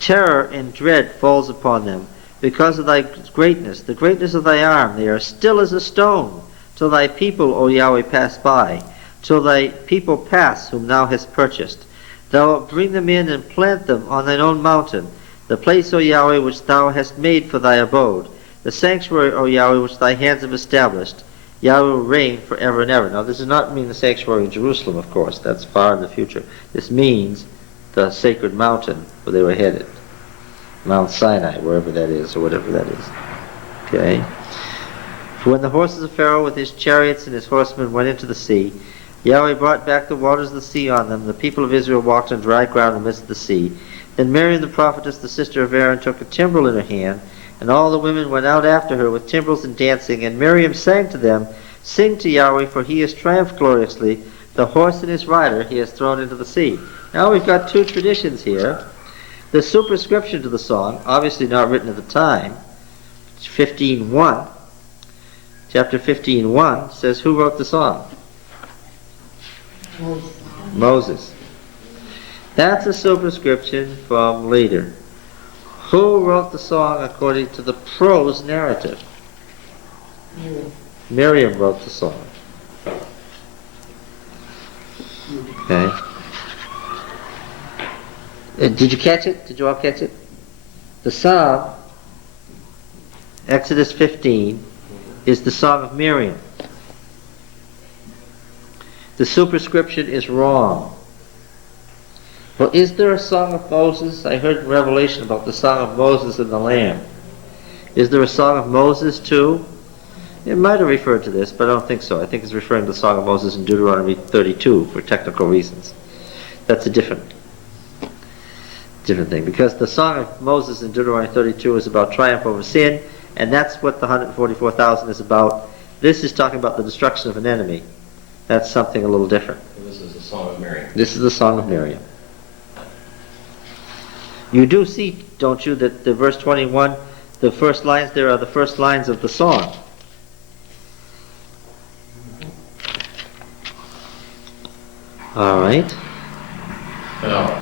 Terror and dread falls upon them. Because of thy greatness, the greatness of thy arm, they are still as a stone, till thy people, O Yahweh, pass by, till thy people pass whom thou hast purchased. Thou wilt bring them in and plant them on thine own mountain, the place, O Yahweh, which thou hast made for thy abode, the sanctuary, O Yahweh, which thy hands have established. Yahweh will reign forever and ever. Now, this does not mean the sanctuary in Jerusalem, of course. That's far in the future. This means the sacred mountain where they were headed. Mount Sinai, wherever that is, or whatever that is. Okay? For when the horses of Pharaoh with his chariots and his horsemen went into the sea, Yahweh brought back the waters of the sea on them. The people of Israel walked on dry ground in the midst of the sea. Then Miriam the prophetess, the sister of Aaron, took a timbrel in her hand, and all the women went out after her with timbrels and dancing. And Miriam sang to them, Sing to Yahweh, for he has triumphed gloriously. The horse and his rider he has thrown into the sea. Now we've got two traditions here. The superscription to the song, obviously not written at the time, 15:1. Chapter 15:1 says, who wrote the song? Moses. That's a superscription from later. Who wrote the song according to the prose narrative? Miriam wrote the song. Okay. Did you catch it? Did you all catch it? The psalm, Exodus 15, is the song of Miriam. The superscription is wrong. Well, is there a song of Moses? I heard in Revelation about the song of Moses and the Lamb. Is there a song of Moses too? It might have referred to this, but I don't think so. I think it's referring to the song of Moses in Deuteronomy 32 for technical reasons. That's a different thing, because the song of Moses in Deuteronomy 32 is about triumph over sin, and that's what the 144,000 is about. This is talking about the destruction of an enemy. That's something a little different. This is the Song of Miriam. This is the Song of Miriam. You do see, don't you, that the verse 21, the first lines there are the first lines of the song. All right. No,